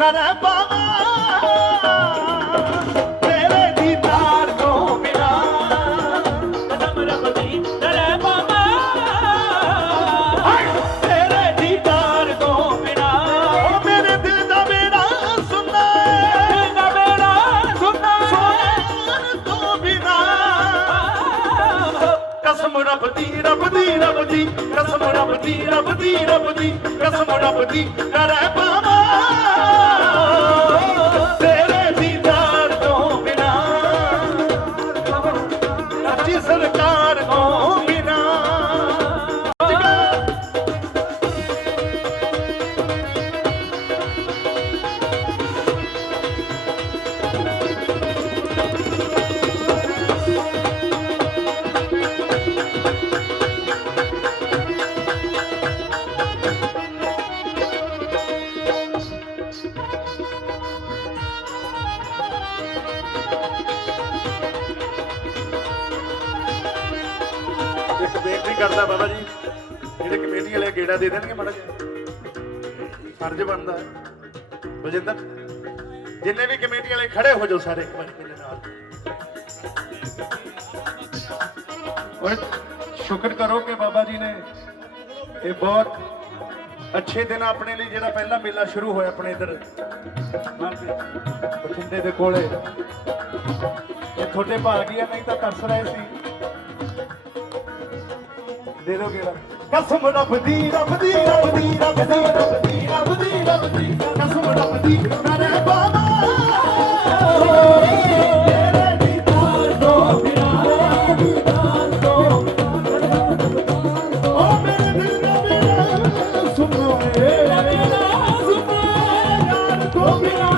न रह पावा तेरे दीदार तो बिना कसम रब दी न रह पावा तेरे दीदार तो बिना मेरे दिल दा बेड़ा सुनना दिल दा बेड़ा सुनना तो बिना कसम रब दी रब दी रब दी कसम रब दी रब दी रब दी कसम रब दी न रह पावा तेरे दीदार तो बिना सच्ची सरकार को बिना बेनती करता बाबा जी जेडे कमेटी वाले गेड़ा दे देंगे माड़ा जी फर्ज बनता है बजिंदर जिन्ने भी कमेटी वाले खड़े हो जाओ सारे एक बार मेरे नाल शुक्र करो कि बाबा जी ने ये बहुत अच्छे दिन अपने लिए जेड़ा पहला मेला शुरू होया अपने इधर बठिंडे दे कोले थोड़े भागिया नहीं तो तरस रहे सी दे दो गेड़ा कसम रब दी रब दी रब दी रब दी रब दी रब दी रब दी कसम रब दी न रह पावा तेरे दीदार तो बिना ओ मेरे दिल दा बेड़ा सुनो मेरा बेड़ा सुनो यार तो बिना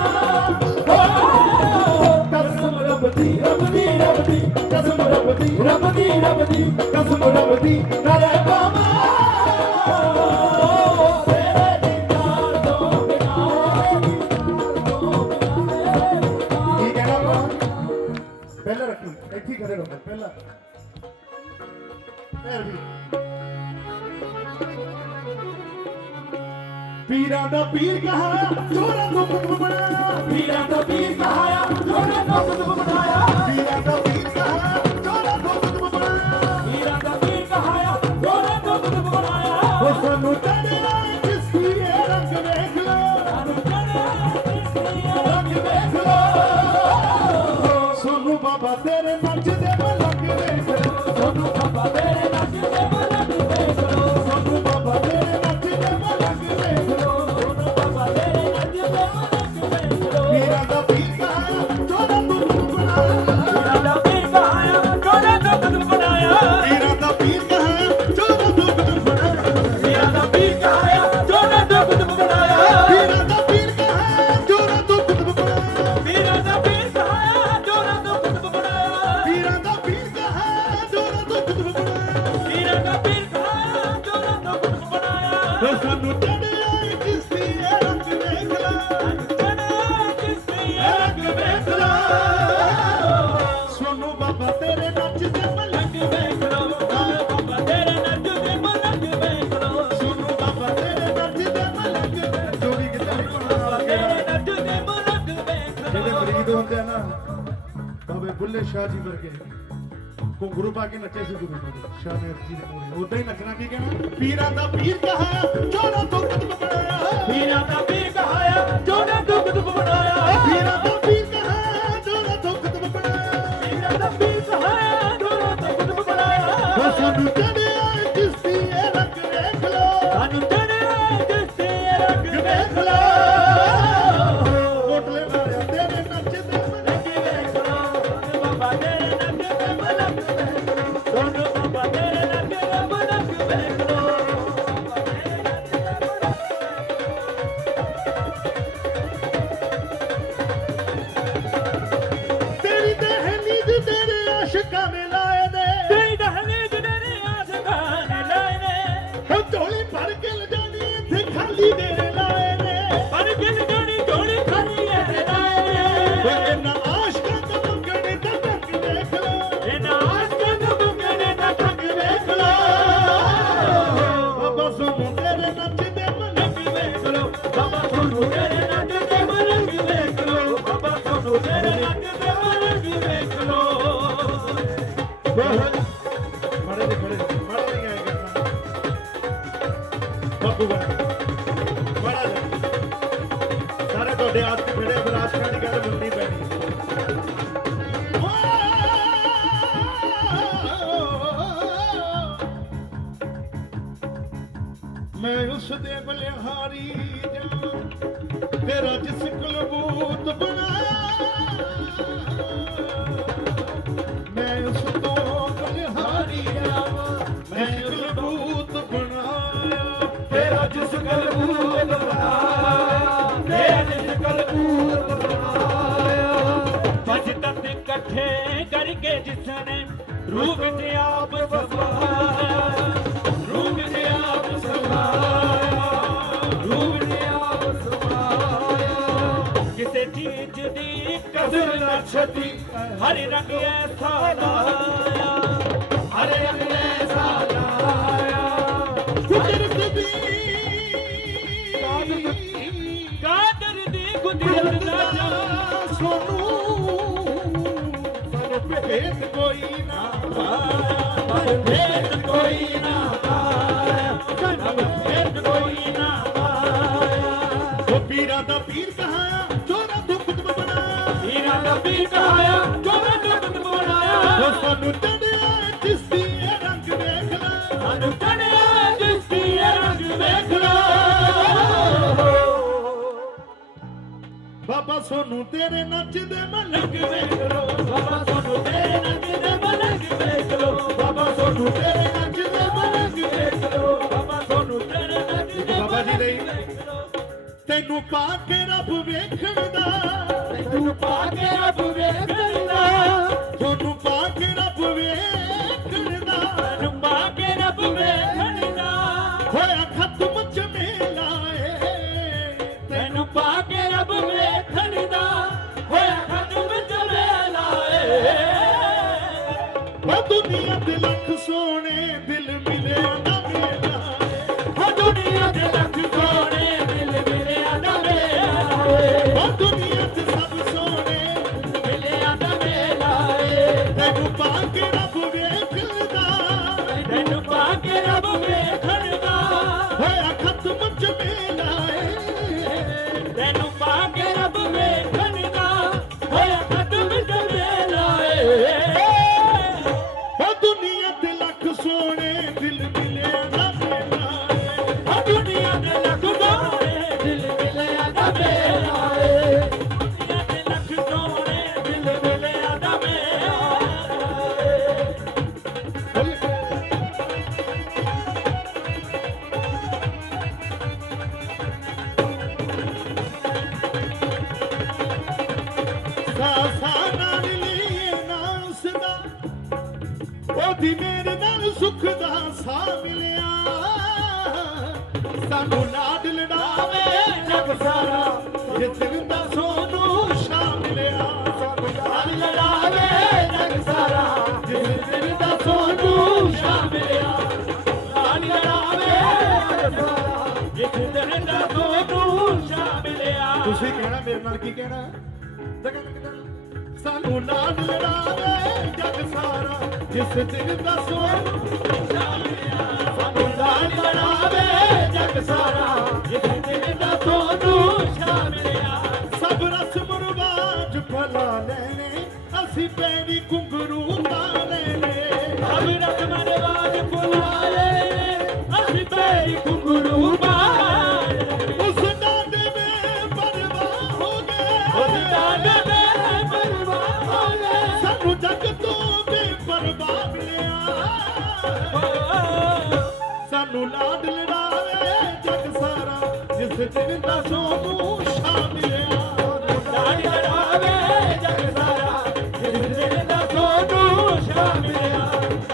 कसम रब दी रब दी रब दी कसम रब दी रब दी रब दी कसम रब दी न रह पावा तेरे दीदार तो बिना की कहना पहला रखी ऐसी करे रहो पहला पैर भी पीरा दा पीर कहाया चोरा तो कुतुब बनाया पीरा दा पीर कहाया चोरा तो कुतुब बनाया पीरा दा पीर कहाया चोरा तो कुतुब बनाया पीरा दा पीर कहाया चोरा तो कुतुब बनाया वो सानू चढ़िया जिसकी ये रंग देख लो सानू चढ़िया जिसकी ये रंग देख लो सोनू बाबा तेरे नच दे मलंग देख लो सोनू बाबा तेरे नच दे मलंग देख लो सोनू बाबा तेरे नच दे मलंग देख लो सोनू बाबा तेरे नच दे मलंग देख लो पीरा दा पीर कहाया चोरा तो कुतुब बनाया पीरा दा पीर कहाया चोरा तो कुतुब बनाया पीरा दा पीर कहाया चोरा तो कुतुब बनाया पीरा दा पीर कहाया चोरा तो कुतुब बनाया पीरा दा पीर कहाया चोरा तो कुतुब बनाया पीरा दा पीर कहाया चोरा तो कुतुब बनाया पीरा दा पीर कहाया चोरा तो कुतुब बनाया पीरा दा पीर कहाया चोरा तो कुतुब बनाया तो सानू चढ़िया किसकी ये रंग देख ला चढ़िया किसकी ये रंग देख ला सोनू बाबा तेरे नच दे मलंग देख लो सोनू बाबा तेरे नच दे मलंग देख लो सोनू बाबा तेरे नच दे मलंग जोड़ी के तेरे नच दे मलंग देख लो जेडे मरीद होंदे ना बाबे बुल्ले शाह जी वर्गे को गुरु पाके नचे सी गुरु शाह ने जी ने मोड़े उदा ही नचना की कहना पीरा दा पीर कहाया चोरा तो कुतुब बनाया पीरा दा पीर कहाया चोरा तो कुतुब बनाया पीरा दा पीर कहाया चोरा तो कुतुब बनाया पीरा दा पीर कहाया चोरा तो कुतुब बनाया वो सानू चढ़िया जिसकी ये रंग देख लो सानू चढ़िया जिसकी ये रंग देख लो कोटले मारिया तेरे नच दे मलंग देख लो सोनू बाबा तेरे नच दे मलंग देख लो सोनू बाबा तेरे नच दे मलंग देख लो तेरी दहलीज तेरे आशिकां ने लाए दे तेरी दहलीज तेरे माड़े दे खड़े माड़ा नहीं आएगा बाबू बन माड़ा दे सारे तो आस खड़े फिर आशका की गल बननी पैनी मैं उस दे बलिहारी जावां तेरा जिस कलबूत बनाया मैं उस तो बलिहारी जावां मैं कलबूत बनाया तेरा जिस कलबूत बनाया तेरा जिस कलबूत बनाया पंज तत्त इकट्ठे करके जिसने रूप से आप सवाया रूप से आप सवाया रूप से आप सवाया किसे चीज दी कसर न छती हर रंग ऐसा लाया हर रंग ऐसा लाया कुदरत दी कादर दी कुदरत दा सोनू सानू भेद कोई ना पाया भेद कोई ना पाया भेद कोई ना पाया वो पीरा दा पीर कहाया चोरा तो कुतुब बनाया हीरा दा पीर कहाया चोरा दा कुतुब बनाया वो सानू चढ़िया चिश्ती रंग देख ला सानू चढ़िया चिश्ती रंग देख ला बाबा सोनू तेरे नचदे मलंग वेख लो बाबा सोनू तेरे नचदे मलंग देख लो बाबा सोनू तेरे नचदे मलंग वेख लो बाबा सोनू तेरे नचदे बाबा जी नहीं देख लो ਤੈਨੂੰ ਪਾ ਕੇ ਰੱਬ ਵੇਖਣ ਦਾ ਤੈਨੂੰ ਪਾ ਕੇ ਰੱਬ ਵੇਖਣ ਦਾ ਤੁਹਾਨੂੰ ਪਾ ਕੇ ਰੱਬ ਵੇਖਣ ਦਾ ਤੈਨੂੰ ਪਾ ਕੇ ਰੱਬ ਵੇਖਣ ਦਾ ਹੋਇਆ ਖਤਮ ਝਮੇਲਾ ਏ ਤੈਨੂੰ ਪਾ ਕੇ ਰੱਬ ਵੇਖਣ ਦਾ ਹੋਇਆ ਖਤਮ ਝਮੇਲਾ ਏ ਉਹ ਦੁਨੀਆ ਦੇ ਲੱਖ ਸੋਹਣੇ ਦਿਲ ਮਿਲਿਆ ਨਾ ਮੇਲਾ ਹੋ ਦੁਨੀਆ ਦੇ ਲੱਖ ਸੋਹਣੇ ਦਿਲ ਮਿਲਿਆ ਦਾ ਮੇਲਾ ਏ ਉਹ ਦੁਨੀਆ ਤੇ ਸਭ ਸੋਹਣੇ ਮਿਲਿਆ ਦਾ ਮੇਲਾ ਏ ਤੈਨੂੰ ਪਾ ਕੇ ਰੱਬ ਵੇਖਣ ਦਾ ਤੈਨੂੰ ਪਾ ਕੇ ਰੱਬ ਵੇਖਣ ਦਾ ਹੋਇਆ ਖਤਮ ਝਮੇਲਾ ਏ ਤੈਨੂੰ ਪਾ ਕੇ ਰੱਬ ਵੇਖਣ ਦਾ ਹੋਇਆ ਖਤਮ ਝਮੇਲਾ ਏ ਉਹ ਦੁਨੀਆ ਤੇ ਲੱਖ ਸੋਹਣੇ ਦਿਲ ਮਿਲਿਆ ਨਾ ਮੇਲਾ ਏ ਹੋ ਦੁਨੀਆ ਦੇ ਲੱਖ ਸੋਹਣੇ ਦਿਲ ਮਿਲਿਆ ਦਾ ਮੇਲਾ ਏ ਦੁਨੀਆ ਦੇ ਲੱਖ ਸੋਹਣੇ ਦਿਲ ਮਿਲਿਆ ਦਾ ਮੇਲਾ ਏ ਸਾਸਾ ਨਾਲ ਲਈ ਨਾ ਉਸਦਾ ਉਹਦੀ ਮੇਰੇ ਨਾਲ ਸੁੱਖ ਦਾ ਸਾਹ ਮਿਲਿਆ ਸਾਨੂੰ ਲਾਡ ਲੜਾਵੇ ਜਗ ਸਾਰਾ ਜਿੱਤਨ ਦਾ ਸੋਨੂੰ ਸ਼ਾਹ ਮਿਲਿਆ ਸਾਨੂੰ ਲਾਡ ਲੜਾਵੇ ਜਗ ਸਾਰਾ ਜਿੱਤਨ ਦਾ ਸੋਨੂੰ ਸ਼ਾਹ ਮਿਲਿਆ ਲਾਲ ਲੜਾਵੇ ਜਗ ਸਾਰਾ ਜਿਸ ਦਿਨ ਦਾ ਸੋਨੂੰ ਸ਼ਾਹ ਮਿਲਿਆ ਤੁਸੀਂ ਕਹਿਣਾ ਮੇਰੇ ਨਾਲ ਕੀ ਕਹਿਣਾ ਸਾਨੂੰ ਲਾਡ ਲੜਾਵੇ ਜਗ ਸਾਰਾ ਜਿਸ ਦਿਨ ਦਾ ਸੋਨੂੰ ਸ਼ਾਹ ਮਿਲਿਆ ਸਾਨੂੰ ਲਾਡ ਲੜਾਵੇ ਜਗ ਸਾਰਾ ਜਿਸ ਦਿਨ ਦਾ ਸੋਨੂੰ ਸ਼ਾਹ ਮਿਲਿਆ ਸਭ ਰਸਮ ਰਿਵਾਜ ਭਲਾ ਲੈਣੇ ਅਸੀਂ ਪੈਣੀ ਘੁੰਗਰੂ ਪਾ ਲੈਣੇ ਸਭ ਰਸਮ ਰਿਵਾਜ ਭੁਲਾਏ ਅਸੀਂ ਪੈਰੀ ਘੁੰਗਰੂ ਪਾਏ ਉਸ ਡਾਡੇ ਮੇ ਪਰਵਾਹ ਹੋ ਗਏ ਉਸ ਡਾਡੇ ਮੇ ਪਰਵਾਹ ਹੋ ਗਏ ਸਾਨੂੰ ਜਗ ਤੋਂ ਬੇਪਰਵਾਹ ਮਿਲਿਆ ਸਾਨੂੰ ਲਾਡ ਲੜਾਵੇ ਜਗ ਸਾਰਾ ਜਿਸ ਦਿਨ ਦਾ ਸੋਨੂੰ ਸ਼ਾਹ ਮਿਲਿਆ ਲਾਡ ਲੜਾਵੇ ਜਗ ਸਾਰਾ ਜਿਸ ਦਿਨ ਦਾ ਸੋਨੂੰ ਸ਼ਾਹ ਮਿਲਿਆ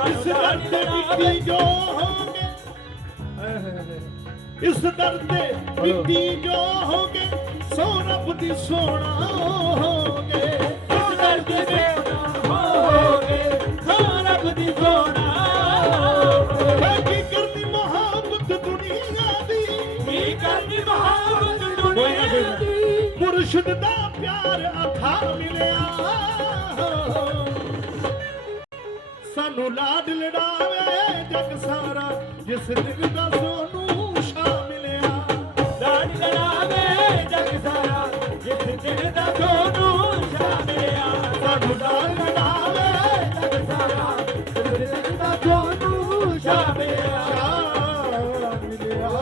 ਇਸ ਦਰ ਤੇ ਮਿੱਟੀ ਜੋ ਹੋਗੇ ਇਸ ਦਰ ਤੇ ਮਿੱਟੀ ਜੋ ਹੋਗੇ ਸੋ ਰੱਬ ਦੀ ਸੋਹਣਾ ਹੋਗੇ ਇਸ ਦਰ ਤੇ ਹੋਗੇ ਸੋ ਰੱਬ ਦੀ ਸੋਹਣਾ ਕੀ ਕਰਨੀ ਮੁਹੱਬਤ ਦੁਨੀਆ ਦੀ ਕੀ ਕਰਨੀ ਮੁਹੱਬਤ ਦੁਨੀਆ ਦੀ ਮੁਰਸ਼ਿਦ ਦਾ ਪਿਆਰ ਅਥਾ ਮਿਲਿਆ सोनू लाड लड़ावे जग सारा जिस दिन दा सोनू शाह मिलिया ਲਾਡ ਲੜਾਵੇ ਜਗ ਸਾਰਾ ਜਿਸ ਦਿਨ ਦਾ ਸੋਨੂੰ ਸ਼ਾਹ ਮਿਲਿਆ सोनू लाड लड़ावे ਜਗ ਸਾਰਾ ਜਿਸ ਦਿਨ ਦਾ ਸੋਨੂੰ ਸ਼ਾਹ ਮਿਲਿਆ शाह मिलिया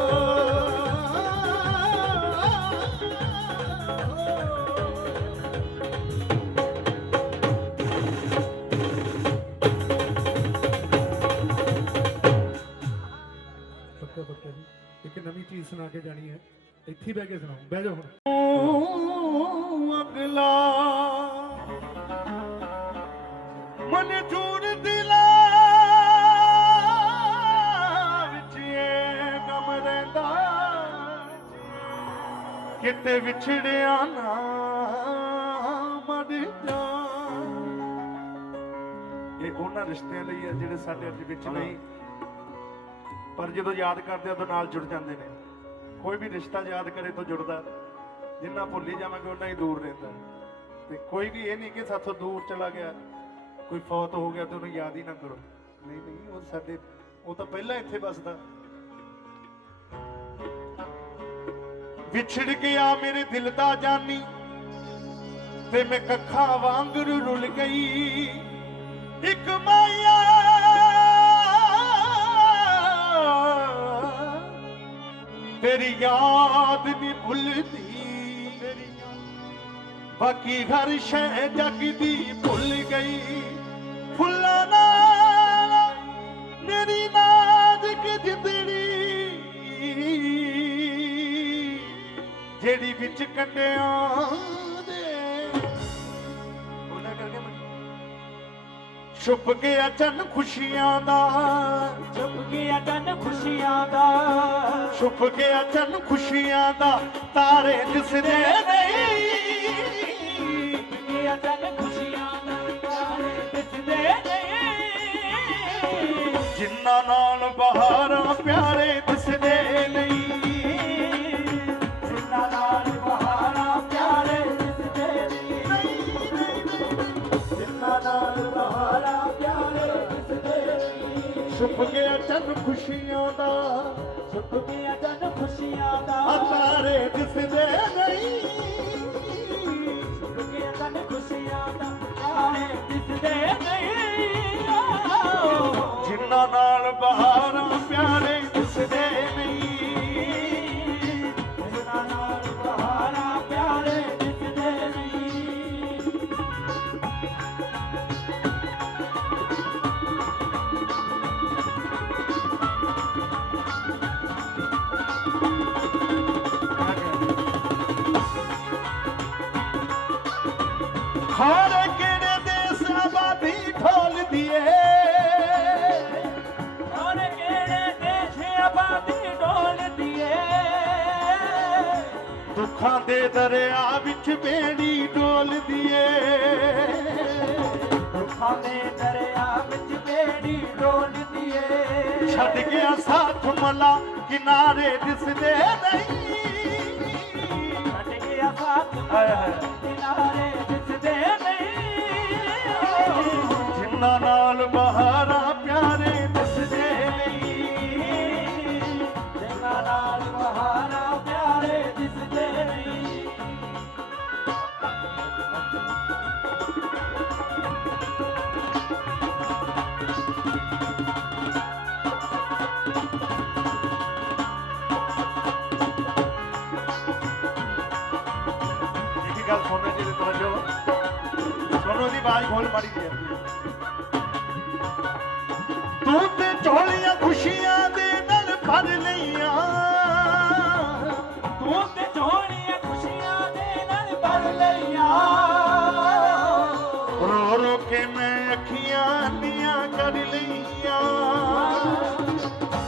पक्का पक्का जी एक नवी चीज सुना के जानी है इत्थे बह के सुनाओ बह जाओ हुण अगला मन जूड़ दिला विच ये गम रहिंदा किते विछड़िया ना मर जा ये ਉਹਨਾਂ ਰਿਸ਼ਤਿਆਂ ਲਈ ਹੈ ਜਿਹੜੇ ਸਾਡੇ ਅੱਜ ਵਿੱਚ ਨਹੀਂ ਪਰ ਜਦੋਂ ਯਾਦ ਕਰਦੇ ਉਦੋਂ ਨਾਲ ਜੁੜ ਜਾਂਦੇ ਨੇ ਕੋਈ ਵੀ ਰਿਸ਼ਤਾ ਯਾਦ ਕਰੇ ਤਾਂ ਜੁੜਦਾ ਜਿੰਨਾ ਭੁੱਲੀ ਜਾਵਾਂਗੇ ਉਹਨਾਂ ਹੀ ਦੂਰ ਰਹਿੰਦਾ ਤੇ ਕੋਈ ਵੀ ਇਹ ਨਹੀਂ ਕਿ ਸਾਥੋਂ ਦੂਰ ਚਲਾ ਗਿਆ ਕੋਈ ਫੌਤ ਹੋ ਗਿਆ ਤੇ ਉਹਨੂੰ ਯਾਦ ਹੀ ਨਾ ਕਰੋ ਨਹੀਂ ਨਹੀਂ ਉਹ ਸਾਡੇ ਉਹ ਤਾਂ ਪਹਿਲਾਂ ਇੱਥੇ ਵੱਸਦਾ ਵਿਛੜ ਗਿਆ ਮੇਰੇ ਦਿਲ ਦਾ ਜਾਨੀ ਤੇ ਮੈਂ ਕੱਖਾਂ ਵਾਂਗਰ ਰੁਲ ਗਈ ਇੱਕ ਮਾਇਆ तेरी याद नहीं भुलती बाकी हर शह जग दी भुल गई फुल्ला नाल मेरी नाज़ुक जिंदड़ी जेड़ी विच कटिया दे बोला करके छुप गया चन खुशियां दा ਛੁਪ ਗਿਆ ਤਨ ਖੁਸ਼ੀਆਂ ਦਾ छुप गया चन खुशियां दा तारे दिसदे नहीं ਗਿਆ ਤਨ ਖੁਸ਼ੀਆਂ ਦਾ ਤਾਰੇ ਦਿਸਦੇ ਨਹੀਂ जिन्ना नाल बहारां प्यारे दिसदे नहीं ਜਿੰਨਾ ਨਾਲ ਬਹਾਰਾਂ ਪਿਆਰੇ ਦਿਸਦੇ ਨਹੀਂ ਜਿੰਨਾ ਨਾਲ ਬਹਾਰਾਂ ਪਿਆਰੇ ਦਿਸਦੇ ਨਹੀਂ छुप गया चन खुशियां दा ਛੁਪ ਗਿਆ ਤਨ ਖੁਸ਼ੀਆਂ ਦਾ तारे दिसदे नहीं ਛੁਪ ਗਿਆ ਤਨ ਖੁਸ਼ੀਆਂ ਦਾ ਤਾਰੇ ਦਿਸਦੇ ਨਹੀਂ जिन्ना नाल बहारां प्यारे दिसदे नहीं ਜਿੰਨਾ ਨਾਲ ਬਹਾਰਾਂ ਪਿਆਰੇ ਦਿਸਦੇ ਨਹੀਂ खारे केड़े देस आबादी ढोल दिए और केड़े देश आबादी डोलदी ਏ दुखां दे दरिया विच बेड़ी डोल दिए ਦੁੱਖਾਂ ਦੇ ਦਰਿਆ ਵਿੱਚ ਬੇੜੀ ਡੋਲਦੀ ਏ छड़ गया साथ मला किनारे दिसदे नहीं ਛੱਡ ਗਿਆ ਸਾਥ ਹਾਏ ਹਾਏ। ਕਿਨਾਰੇ ਦਿਸਦੇ ਨਹੀਂ जिन्ना नाल बहारां प्यारे दिसदे नहीं ਜਿਨ੍ਹਾਂ ਨਾਲ ਬਹਾਰਾਂ ਪਿਆਰੇ ਦਿਸਦੇ ਨਹੀਂ एक गल सुनो जी तवज्जो सुनो दी आवाज खोल माड़ी जी तू ते झोलियां खुशियां दे नाल भर लईयां ਤੂੰ ਤੇ ਝੋਲੀਆਂ ਖੁਸ਼ੀਆਂ ਦੇ ਨਾਲ ਭਰ ਲਈਆਂ रो रो के मैं अखियां अंधियां कर लईयां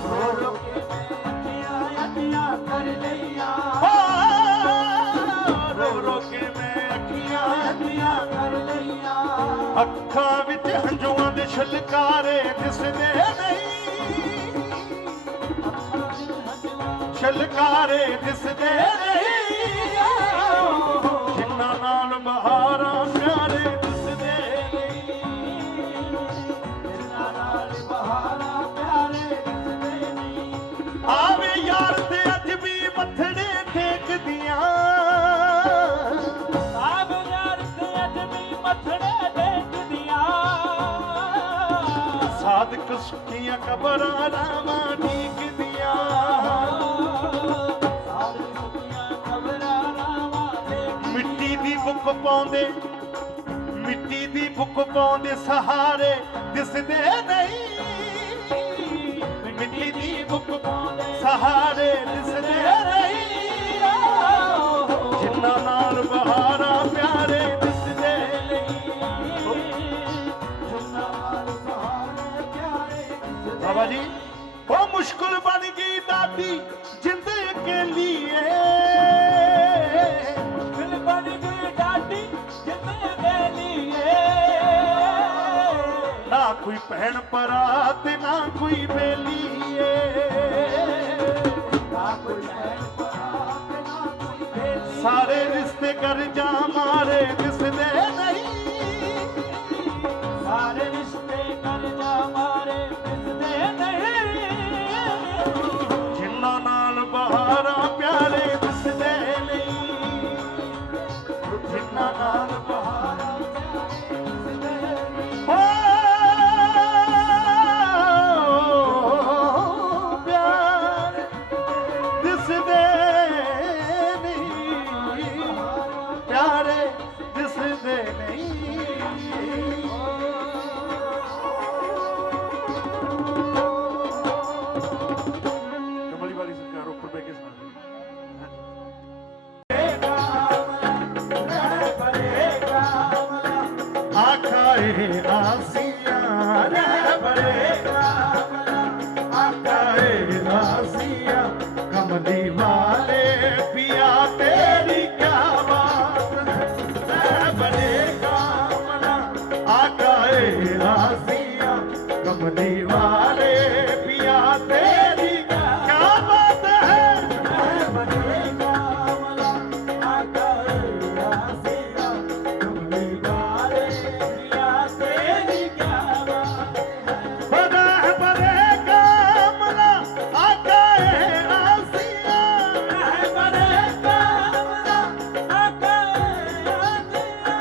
ਰੋ ਰੋ ਕੇ ਮੈਂ ਅੱਖੀਆਂ ਅੱਖੀਆਂ ਕਰ ਲਈਆਂ रो रो के मैं अखियां ਅੱਖੀਆਂ ਕਰ ਲਈਆਂ ਅੱਖਾਂ ਵਿੱਚ ਹੰਝੂਆਂ ਦੇ ਛਲਕਾਰੇ ਦਿਸਦੇ ਨਹੀਂ ਛਲਕਾਰੇ ਦਿਸਦੇ ਨਹੀਂ ਜਿੰਨਾ ਨਾਲ ਬਹਾਰਾਂ ਪਿਆਰੇ ਦਿਸਦੇ ਨਹੀਂ ਜਿਨ੍ਹਾਂ नानक सुखियां कबरां रावां ठीक दियां मिट्टी दी बुक पाउंदे मिट्टी दी बुक पाउंदे सहारे दिसदे नहीं मिट्टी दी बुक पाउंदे सहारे दिसदे नहीं जिन्ना नाल बहारा प्यारे दिसदे बाबा जी वो मुश्किल बन गई दादी जिंद के लिए दिल बन गई दादी जिंद के लिए ना कोई भैन भरा ते ना कोई बेली ना कोई बहन भरा ते ना कोई बेली सारे रिश्ते कर जा मारे दिसदे नहीं सारे रिश्ते कर जा मारे दिसदे नहीं जिन्ना नाल बहारा प्यारे दिसदे नहीं जिन्ना नाल बहारा प्यारे दिसदे नहीं प्यारे दिसदे नहीं कमली वाली सरकार ऊपर बैठ के आखाए आसिया आखाए आसिया कमली वाले पिया तेरी क्या बात है बड़े कामना आखाए आसिया कमली वाले पिया तेरी क्या बात है बने कामला आकर आसिया कमली वाले पिया तेरी क्या बात बड़े बड़े कामना आखाए आसिया बने कामला आकर आसिया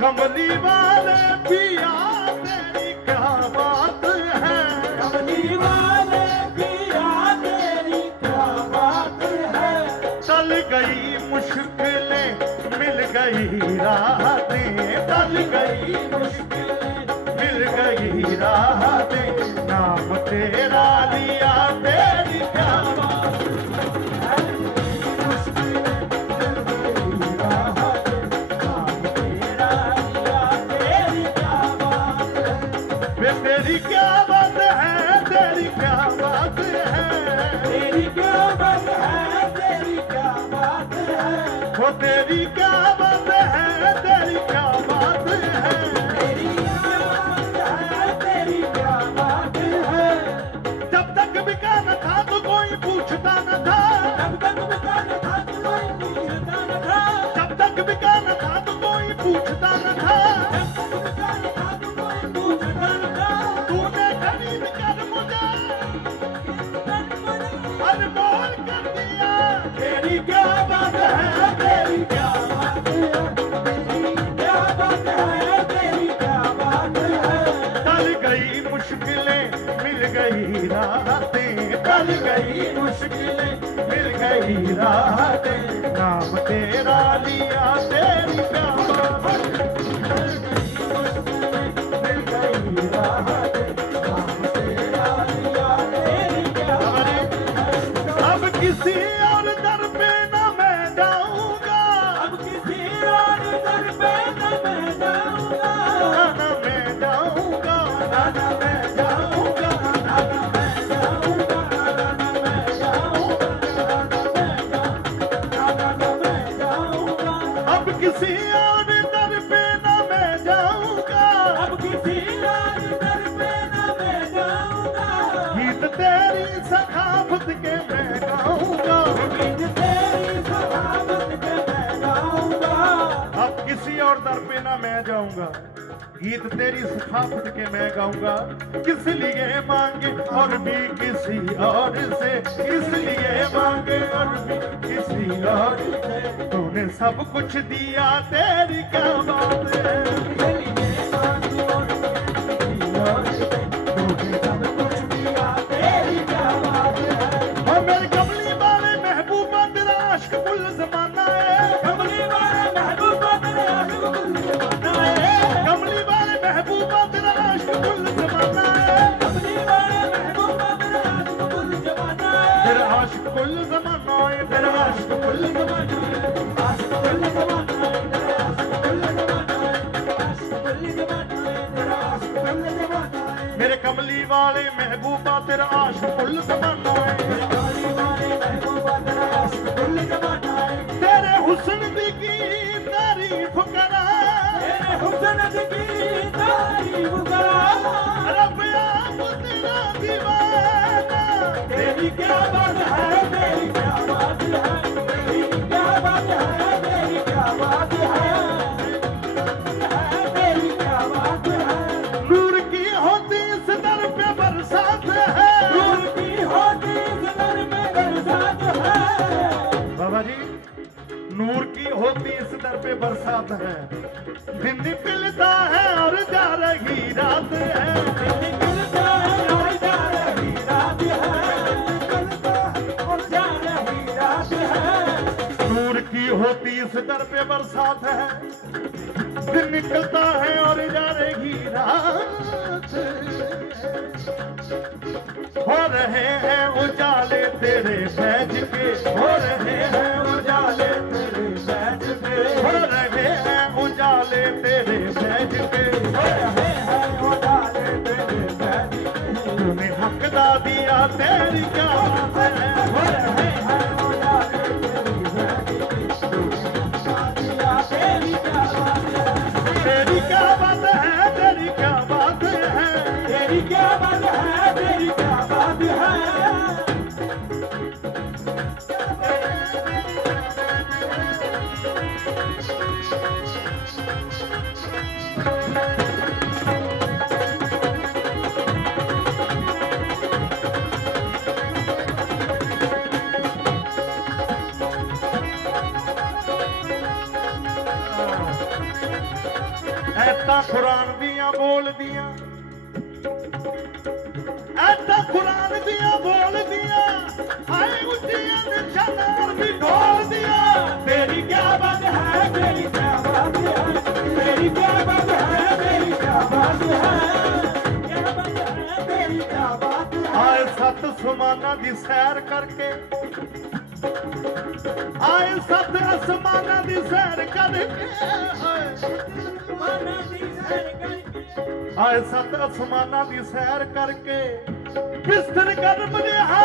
कमली वाले पिया तेरी क्या बात है कमली वाले पिया तेरी क्या बात है टल गई मुश्किलें मिल गई राहतें टल गई मुश्किलें मिल गई राहतें नाम तेरा लिया तेरी क्या बात वे तेरी क्या बात है तेरी क्या बात है तेरी क्या बात है तेरी क्या बात है वो तेरी क्या बात है तेरी क्या बात है तेरी क्या बात है तेरी क्या बात है जब तक बिका न था तो कोई पूछता न था जब तक बिका न था तो कोई पूछता न था जब तक बिका न था तो कोई पूछता न था जब तक बिका न था तो कोई पूछता न था तूने खरीद कर मुझे अनमोल कर दिया तेरी क्या बात है तेरी क्या बात है तेरी क्या बात है तेरी क्या बात है टल गई मुश्किलें मिल गई राहतें टल गई मुश्किलें मिल गई राहतें नाम तेरा लिया तेरी क्या बात है मिल गई राहतें नाम तेरा लिया तेरी क्या बात है अब किसी और दर पे न मैं जाऊंगा अब किसी और दर पे न मैं जाऊंगा न मैं जाऊंगा न मैं जाऊंगा ना मैं जाऊंगा ना मैं जाऊंगा ना मैं जाऊंगा अब किसी और दर पे न मैं जाऊंगा अब किसी और दर पे न मैं जाऊंगा गीत तेरी सखावत के मैं गाऊंगा गीत तेरी सखावत के मैं गाऊंगा अब किसी और दर पे ना मैं जाऊंगा गीत तेरी सखावत के मैं गाऊंगा किस लिए मांगे और भी किसी और से इसलिए मांगे और भी किसी और से तूने सब कुछ दिया तेरी क्या बात है इसलिए मांगू और किसी और से तूने कमली वाले महबूबा तेरा आशिक कुल जमाना है तेरे हुस्न की तारीफ करा रब आप तेरा दीवाना तेरी क्या बात है तेरी क्या बात है तेरी क्या बात है तेरी क्या बात है तेरी क्या बात है नूर की होती इस दर पे बरसात है नूर की होती इस दर पे बरसात है बाबा जी नूर की होती इस दर पे बरसात है दिन निकलता है और जा रही रात है निकलता है और जा रही रात है निकलता है और जा रही रात है नूर की होती इस दर पे बरसात है दिन निकलता है और जा रही रात हो रहे हैं उजाले तेरे फैज के हो रहे हैं उजाले तेरे फैज के हो रहे हैं उजाले तेरे फैज के हो रहे हैं उजाले तेरे फैज के तूने हक दा दिया तेरी क्या बात है हो रहे हैं उजाले तेरे फैज के तेरी क्या बात है तेरी क्या बात है तेरी क्या बात है तेरी क्या बात है तेरी क्या बात है ऐता कुरान दियां बोल दियां ऐता कुरान दियां बोल दियां हाय उच्चियां निशानार भी ढोल दियां तेरी क्या बात है तेरी क्या बात है तेरी क्या बात है तेरी क्या बात है क्या बात है तेरी क्या बात है आए सत समाना दी सैर करके आए सत आसमाना दी सैर करके माना दी सैर करके आए सत आसमाना दी सैर करके बिस्तर गर्म रहा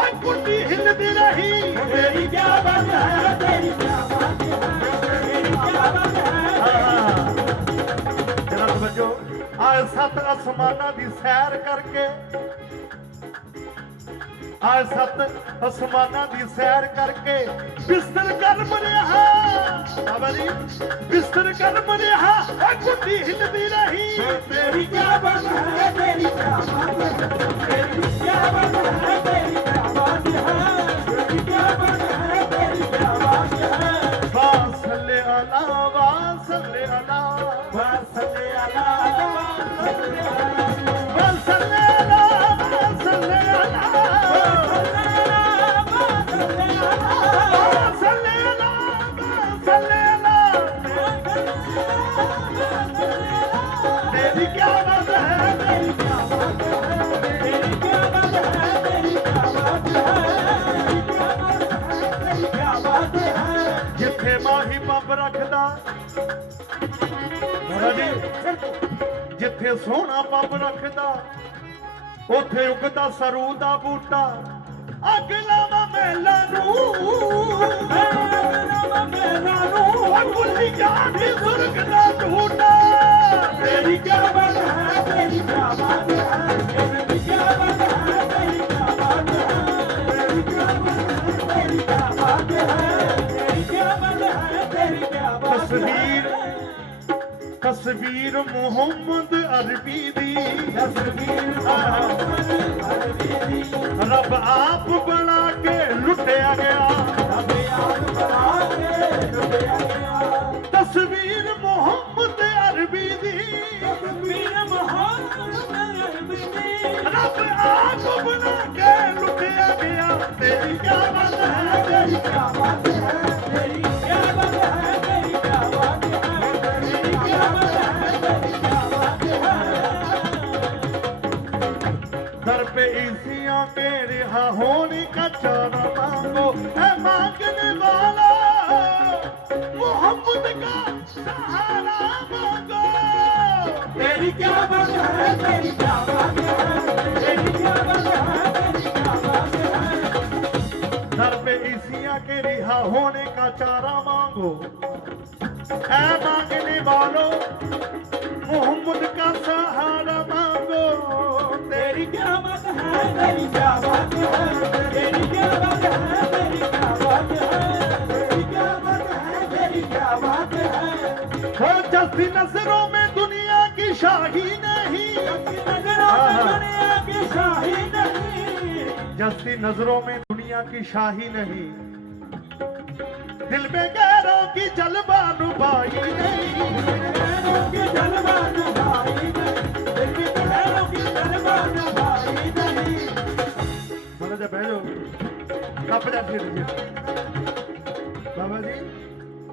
ओए कुंडी हिलदी रही तेरी क्या बात है तेरी क्या बात है तेरी क्या बात है जरा समझो आए सत आसमाना दी सैर करके आए सत आसमाना दी सैर करके बिस्तर गर्म रहा बाबा जी बिस्तर गर्म रहा ओए कुंडी हिलदी रही तेरी क्या बात है तेरी क्या बात है तेरी क्या बात है तेरी क्या बात है तेरी क्या बात है तेरी क्या बात है वासले अला वासले अला वासले अला वासले अला वासले अला वासले अला तेरी क्या बात है तेरी क्या बात है तेरी क्या बात है तेरी क्या बात है तेरी क्या बात है जिथे माही पंप रखदा जिथे सोना पंप रखदा उथे उगदा सरू दा बूटा अग लावा मेला नू गुल्ली जानी सुर्ग दा झूठा तेरी क्या बात है तेरी क्या बात है तेरी क्या बात है तेरी क्या बात है तेरी क्या बात है तेरी क्या बात है तेरी क्या बात है तेरी क्या बात तस्वीर तस्वीर मोहम्मद अरबी दी तस्वीर मोहम्मद अरबी दी रब आप बना के लुटिया गया रब आप बना के लुटिया गया तस्वीर मोहम्मद अरबी दी तस्वीर मोहम्मद अरबी दी रब आप बना के लुटिया गया तेरी क्या बात है तेरी क्या बात है तेरी क्या बात है तेरी क्या बात है तेरी क्या बात है तेरी क्या बात है दर पे ईसियां के रिहा होने का चारा मांगो है मांगने वाला वो मोहब्बत का सहारा मांगो। तेरी क्या बात है, तेरी क्या बात है, तेरी क्या बात है, तेरी क्या बात है। दर पे ईसिया के रिहा होने का चारा मांगो। ऐ मांगने वालों मोहम्मद का सहारा मांगो। तेरी क्या बात है, तेरी क्या बात है, तेरी क्या बात है, तेरी क्या बात है, तेरी क्या बात है, तेरी क्या बात है। हो जस्ती नजरों में दुनिया की शाही नहीं, नजरों में दुनिया की शाही नहीं, जस्ती नजरों में दुनिया की शाही नहीं, दिल में गैरों की जलवानुबाई नहीं। गैरों की जलवानुबाई नहीं, दिल में गैरों की जलवानुबाई नहीं। बोलो जब बैठो कप जा फिर बाबा जी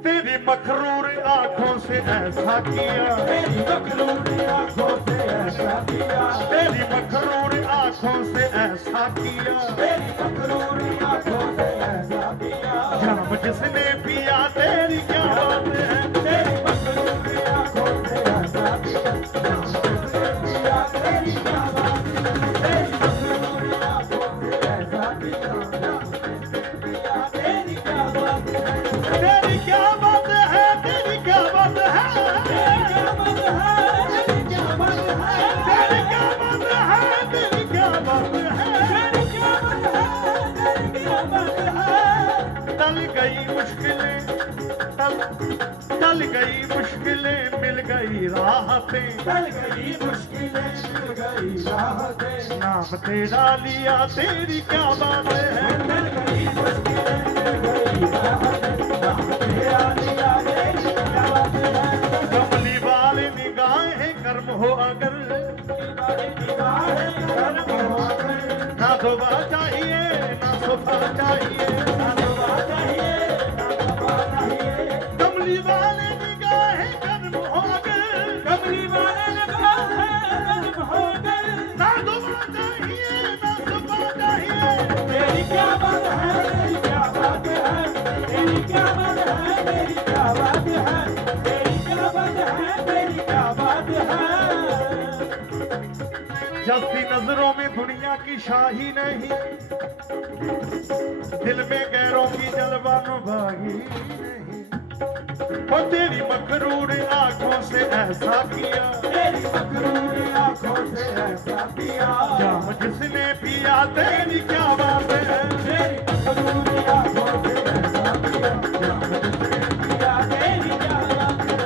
तेरी मखरूर आंखों से ऐसा किया, तेरी मखलूक आंखों से ऐसा किया, तेरी मखरूर आंखों से ऐसा किया, तेरी मखलूक आंखों से ऐसा किया। जाम जिसने पिया तेरी क्या बात है। तेरी मखलूक आंखों से ऐसा किया, जाम जिसने पिया तेरी क्या बात है। तेरी मखलूक आंखों से ऐसा किया, जाम जिसने पिया तेरी क्या बात है। तेरी क्या बात है, तेरी क्या बात है, तेरी क्या बात है, तेरी क्या बात है, तेरी क्या बात है, तेरी क्या बात है। तेरी क्या बात है, तेरी क्या बात है। टल गई मुश्किलें, टल गई मुश्किलें, मिल गई राहतें, चल गई मुश्किलें, मिल गई राहतें। नाम तेरा लिया तेरी क्या बात है। चल गई मुश्किलें, मिल गई राहतें। नाम तेरा लिया तेरी क्या बात है। कमली वाली निगाहें कर्म हो अगर, दीवारें कर्म हो अगर, ना धोबा चाहिए ना सोफा चाहिए। ना दुआ चाहिए, ना दवा चाहिए। कमली वाली निगाहें कर्म हो अगर, कमली वाले लगा है कर्म हो अगर। ना धोबा चाहिए ना सोफा चाहिए। तेरी क्या बात है, तेरी क्या बात है, तेरी क्या बात है, तेरी क्या बात है, तेरी क्या बात है, तेरी क्या बात है। जस्ती नजरों में दुनिया की शाही नहीं, दिल में गैरों की जलवानुबाई नहीं। वो तेरी मकरूर आंखों से ऐसा किया, तेरी मकरूर आंखों से ऐसा किया, जाम जिसने पिया तेरी क्या बात है। तेरी मकरूर आंखों से ऐसा किया, जाम जिसने पिया तेरी क्या बात है।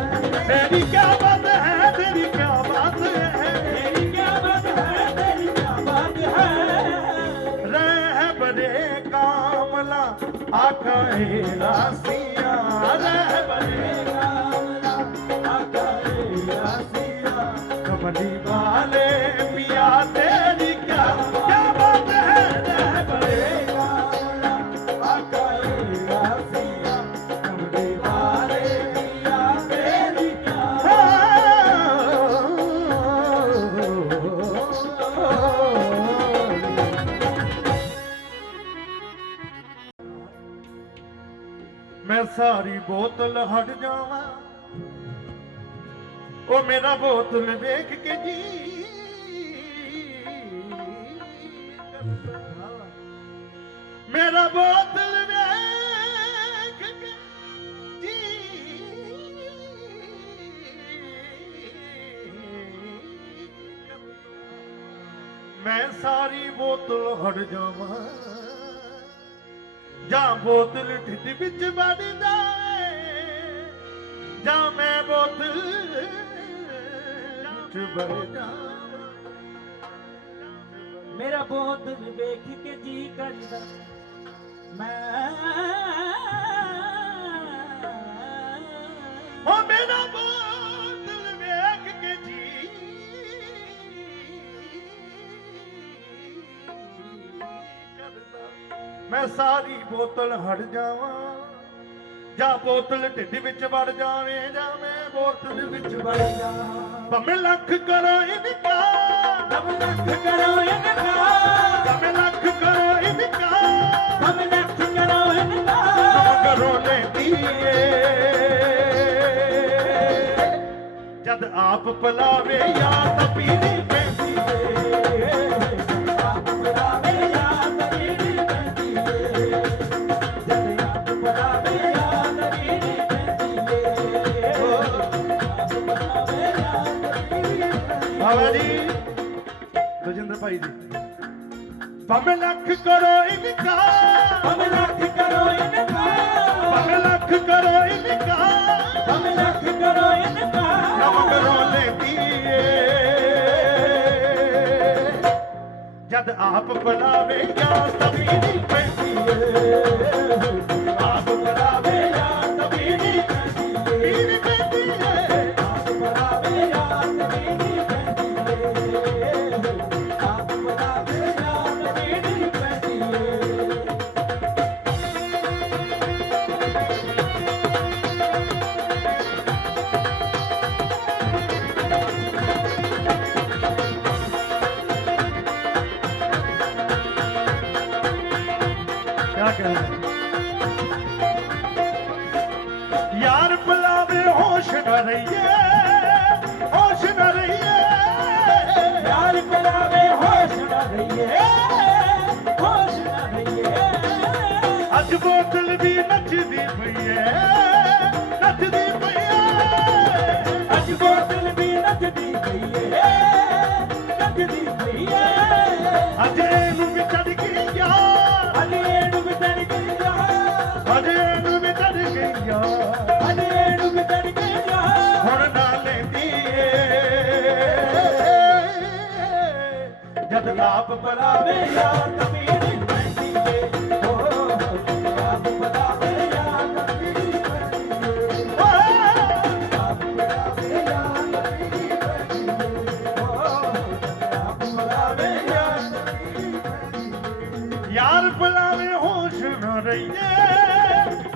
तेरी क्या बात है, तेरी क्या बात है। तेरी क्या बात है, तेरी क्या बात है। रह बरे कामला आका रासिया, रह बरे कामला आका रासिया, कमली वाले पिया तेरी क्या क्या बात है। रह बरे कामला आका रासिया, कमली वाले पिया तेरी क्या। मैं सारी बोतल हट जावा, ओ मेरा बोतल देख के जी, मेरा बोतल देख के जी, मैं सारी बोतल हट जावा, जा बोतल ढिड विच वड़ जाए, जा मैं बोतल विच वड़ जाए। मेरा बोतल वेख के जी करदा, मैं ओ मेरा बोतल वेख के जी करदा, मैं सारी बोतल हट जावा, जा बोतल ढिड विच वड़ जावे, जा मैं बोतल विच वड़ जा। भाਵੇਂ ਲੱਖ ਕਰੋ ਇਨਕਾਰ, हम लख करो इनकार, ਭਾਵੇਂ ਲੱਖ ਕਰੋ ਇਨਕਾਰ, हम लख करो इनकार। ਕਰੋ ਨੇ ਦੀਏ ਜਦ ਆਪ ਪਲਾਵੇ ਯਾਰ ਤਾਂ ਪੀਣੀ ਪੈਂਦੀ ਏ ਆਪ ਬੁਲਾਵੇ ਯਾਦ ਪੀੜੀ ਪੈਂਦੀ ਏ ਜਦ ਆਪ ਬੁਲਾਵੇ ਯਾਦ ਪੀੜੀ ਪੈਂਦੀ ਏ ਆਪ ਬੁਲਾਵੇ ਯਾਦ ਪੀੜੀ ਪੈਂਦੀ ਬਾਬਾ ਜੀ ਰਜਿੰਦਰ ਭਾਈ ਜੀ ਭਾਵੇਂ ਲੱਖ ਕਰੋ ਇਨਕਾਰ ਹਮ ਲੱਖ ਕਰੋ ਇਨਕਾਰ ਭਾਵੇਂ ਲੱਖ ਕਰੋ ਇਨਕਾਰ ਹਮ ਲੱਖ ਕਰੋ ਇਨਕਾਰ ਨਮ ਕਰੋ ਲੈਂਦੀ ਏ ਜਦ ਆਪ ਬੁਲਾਵੇ ਯਾਰ ਤਾਂ ਪੀਣੀ ਪੈਂਦੀ ਏ ਆਪ ਬੁਲਾਵੇ ਯਾਦ ਪੀੜੀ ਪੈਂਦੀ ਏ ਪੀਣੀ ਪੈਂਦੀ ਏ ਆਪ ਬੁਲਾਵੇ ਯਾਦ ਪੀੜੀ ਪੈਂਦੀ ਏ ਆਪ ਬੁਲਾਵੇ ਯਾਦ ਪੀੜੀ ਪੈਂਦੀ ਏ क्या कहना यार बुलावे होश न रहिए होश न रहिए यार बुलावे होश न रहिए होश न रहिए अज बोतल भी नचदी पई है नचदी पई है अज बोतल भी नचदी पई है नचदी पई है अजे नू भी चढ़ गई यार अजे नु बितड़ गई जा अजे नू भी चढ़ गई यार अजे नु बितड़ गई जा ਹੁਣ ਨਾ ਲੈਂਦੀ ਏ ਜਦ ਆਪ बुलावे याद पीड़ी पैंदी ए ओ आप बुलावे याद पीड़ी पैंदी ए आप बुलावे याद पीड़ी पैंदी ए ओ आप बुलावे याद पीड़ी पैंदी ए यार बुलावे होश न रहिए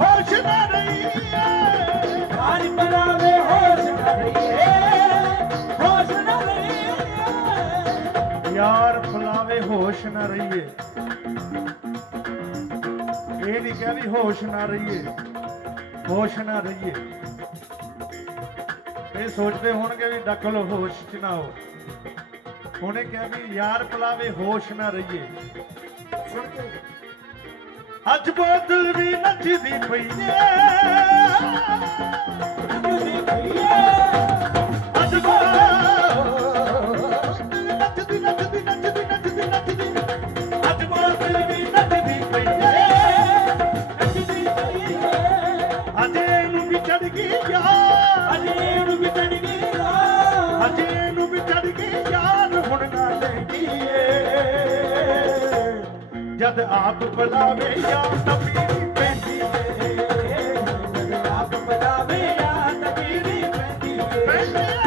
होश न रहिए यार बुलावे होश न रहिए होश न रहिए यार बुलावे होश न रहिए ਇਹ ਨਹੀਂ ਕਿਹਾ ਵੀ ਹੋਸ਼ ਨਾ ਰਹੀਏ ਹੋਸ਼ ਨਾ ਰਹੀਏ ਇਹ ਸੋਚਦੇ ਹੋਣਗੇ ਵੀ ਡੱਕ ਲੋ ਹੋਸ਼ ਚ ਨਾ ਹੋ ਉਹਨੇ ਕਿਹਾ ਵੀ ਯਾਰ ਬੁਲਾਵੇ ਹੋਸ਼ ਨਾ ਰਹੀਏ ਸੁਣ ਕੇ ਅੱਜ ਬੋਤਲ ਵੀ ਨੱਚਦੀ ਪਈ ਏ नचदी पई है ਅੱਜ ਬੋਤਲ ਨੱਚਦੀ ਨੱਚਦੀ ਨੱਚਦੀ ਨੱਚਦੀ ਨੱਚਦੀ ਅੱਜ ਬੋਤਲ ਵੀ ਨੱਚਦੀ ਪਈ ਏ नचदी पई है ਅਜੇ ਨੂੰ ਵੀ ਚੜ ਗਈ ਯਾਰ अजे नु बितड़ गई जा ਅਜੇ ਨੂੰ ਵੀ ਚੜ ਗਈ ਯਾਰ ਹੁਣ ਨਾ ਲੈਂਦੀ ਏ ਜਦ ਆਪ ਬੁਲਾਵੇ ਯਾਰ ਤਾਂ ਪੀਣੀ ਪੈਂਦੀ ਏ आप बुलावे याद पीड़ी पैंदी ए ਪੈਂਦੀ ਏ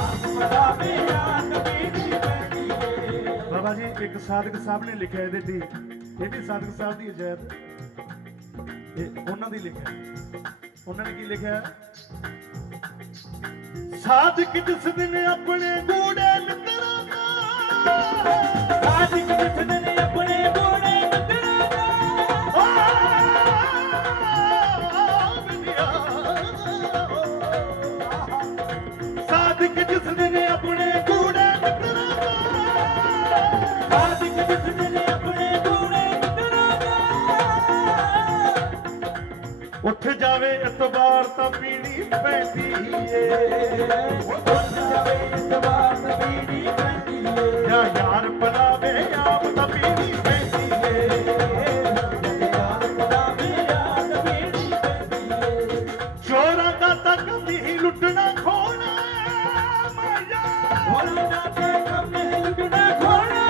आप बुलावे याद पीड़ी पैंदी ए ਬਾਬਾ ਜੀ ਇੱਕ ਸਾਧਕ ਸਾਹਿਬ ਨੇ ਲਿਖਿਆ ਇਹਦੇ ਤੇ ਇਹ ਵੀ ਸਾਧਕ ਸਾਹਿਬ ਦੀ ਅਜਾਇਬ ਇਹ ਉਹਨਾਂ ਦੀ ਲਿਖਿਆ ਉਹਨਾਂ ਨੇ ਕੀ ਲਿਖਿਆ ਸਾਧਕ ਜਿਸ ਦਿਨ ਆਪਣੇ ਗੂੜੇ ਮਿੱਤਰਾਂ ਦਾ सादिक जिसने अपने बूढ़े मित्रों का ਸਾਧਕ ਜਿਸ ਦਿਨ ਆਪਣੇ ਗੂੜੇ ਮਿੱਤਰਾਂ ਦਾ सादिक जिसने अपने बूढ़े मित्रों का ਉੱਠ ਜਾਵੇ ਇਤਬਾਰ ਤਾਂ ਪੀਣੀ ਪੈਂਦੀ ਏ उठ जावे इतबार पीड़ी पैंदी ए ਜਾਂ ਯਾਰ ਬੁਲਾਵੇ ਆਪ ਤਾਂ ਪੀਣੀ ਪੈਂਦੀ ਏ यार बुलावे याद पीड़ी पैंदी ए ਚੋਰਾਂ ਦਾ ਤਾਂ ਕਦੀ ਲੁੱਟਣਾ ਖੋਣਾ ਮਾਇਆ भोला नाथे कम नहीं लुटना खोना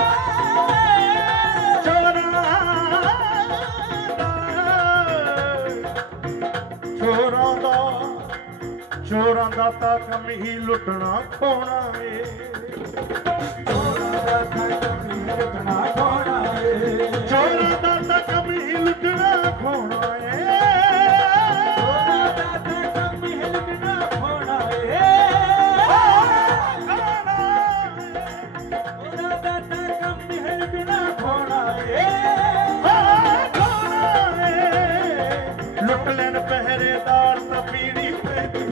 ਚੋਰਾਂ ਦਾ ਤਾਂ ਕੰਮ ਹੀ ਲੁੱਟਣਾ ਖੋਣਾ ਏ चोरा दा कम नहीं लुटना खोना है ਚੋਰਾਂ ਦਾ ਤਾਂ ਕੰਮ ਹੀ ਲੁੱਟਣਾ ਖੋਣਾ ਏ चोरा दा कम नहीं लुटना खोना है चोरा दा कम नहीं लुटना खोना है ਲੁੱਟ ਲੈਣ ਪਹਿਰੇਦਾਰ ਤਾਂ ਪੀੜੀ ਪੈਂਦੀ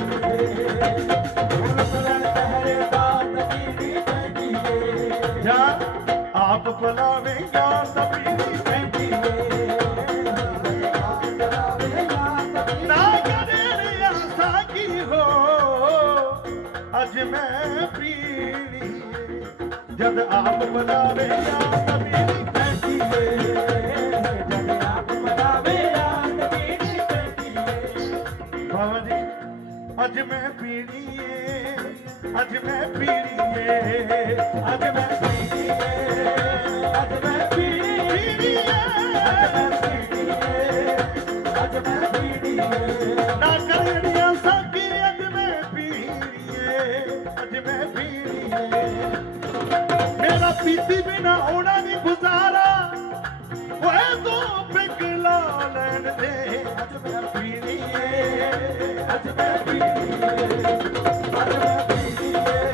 ਆਪ ਬੁਲਾਵੇਂਗਾ ਤਾਂ ਪੀਣੀ ਪੈਂਦੀ ਏ ਨਾ ਕਰੇ ਆਸਾ ਕੀ ਹੋ ਅੱਜ ਮੈਂ ਪੀਣੀ ਏ ਜਦ ਆਪ ਬੁਲਾਵੇਂਗਾ ਤਾਂ ਪੀਣੀ ਪੈਂਦੀ ਏ ਜਦ ਆਪ ਬੁਲਾਵੇਂਗਾ ਤਾਂ ਪੀਣੀ ਪੈਂਦੀ ਏ ਬਾਬਾ ਜੀ ਅੱਜ ਮੈਂ ਪੀਣੀ ਏ ਅੱਜ ਮੈਂ ਪੀਣੀ ਏ ਅੱਜ ਮੈਂ ਪੀਣੀ ਏ ਅੱਜ ਮੈਂ ਪੀਣੀ ਏ ਅੱਜ ਮੈਂ ਪੀਣੀ ਏ ਨਾ ਕਰੜੀਆਂ ਸਾਕੀ ਅੱਜ ਮੈਂ ਪੀਣੀ ਏ ਅੱਜ ਮੈਂ ਪੀਣੀ ਏ ਮੇਰਾ ਪੀਤੀ ਬਿਨਾ ਹੋਣਾ ਨਹੀਂ ਗੁਜ਼ਾਰਾ ਓਏ ਤੂੰ ਪਿਘਲਾ ਲੈਣ ਦੇ ਅੱਜ ਮੈਂ ਪੀਣੀ ਏ ਅੱਜ ਮੈਂ ਪੀਣੀ ਏ ਅੱਜ ਮੈਂ ਪੀਣੀ ਏ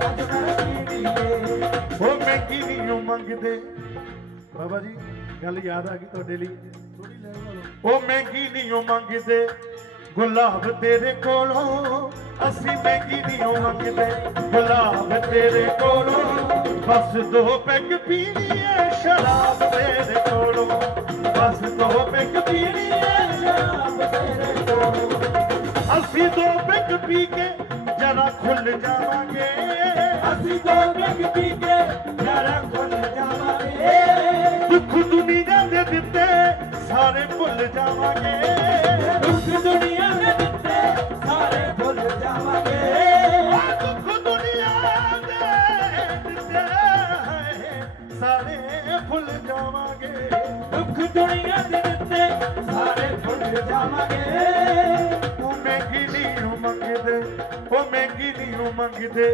ਅੱਜ ਮੈਂ ਪੀਣੀ ਏ ਉਹ ਮਹਿੰਗੀ ਨਹੀਂ ਮੰਗਦੇ ਬਾਬਾ ਜੀ ਗੱਲ ਯਾਦ ਆ ਗਈ ਤੁਹਾਡੇ ਲਈ ਥੋੜੀ ਲੈ ਲਓ ਉਹ ਮਹਿੰਗੀ ਨਹੀਂ ਮੰਗਦੇ ਗੁਲਾਬ ਤੇਰੇ ਕੋਲੋਂ ਅਸੀਂ ਮਹਿੰਗੀ ਨਹੀਂ ਮੰਗਦੇ ਗੁਲਾਬ ਤੇਰੇ ਕੋਲੋਂ ਬਸ ਦੋ ਪੈਗ ਪੀਣੀ ਏ ਸ਼ਰਾਬ ਤੇਰੇ ਕੋਲੋਂ ਬਸ ਦੋ ਪੈਗ ਪੀਣੀ ਏ ਸ਼ਰਾਬ ਤੇਰੇ ਕੋਲੋਂ ਅਸੀਂ ਦੋ ਪੈਗ ਪੀ ਕੇ ਜਰਾ ਖੁੱਲ ਜਾਵਾਂਗੇ ਅਸੀਂ ਦੋ ਪੈਗ ਪੀ ਕੇ ਜਰਾ ਖੁੱਲ ਜਾਵਾਂਗੇ ਦੁੱਖ ਦੁਨੀਆ ਦੇ ਦਿੱਤੇ ਸਾਰੇ ਭੁੱਲ ਜਾਵਾਂਗੇ ਦੁੱਖ ਦੁਨੀਆ ਦੇ ਦਿੱਤੇ ਸਾਰੇ ਭੁੱਲ ਜਾਵਾਂਗੇ ਦੁੱਖ ਦੁਨੀਆ ਦੇ ਦਿੱਤੇ ਸਾਰੇ ਭੁੱਲ ਜਾਵਾਂਗੇ ਦੁੱਖ ਦੁਨੀਆ ਦੇ ਦਿੱਤੇ ਸਾਰੇ ਭੁੱਲ ਜਾਵਾਂਗੇ ਉਹ ਮਹਿੰਗੀ ਨਹੀਂ ਮੰਗਦੇ ਉਹ ਮਹਿੰਗੀ ਨਹੀਂ ਮੰਗਦੇ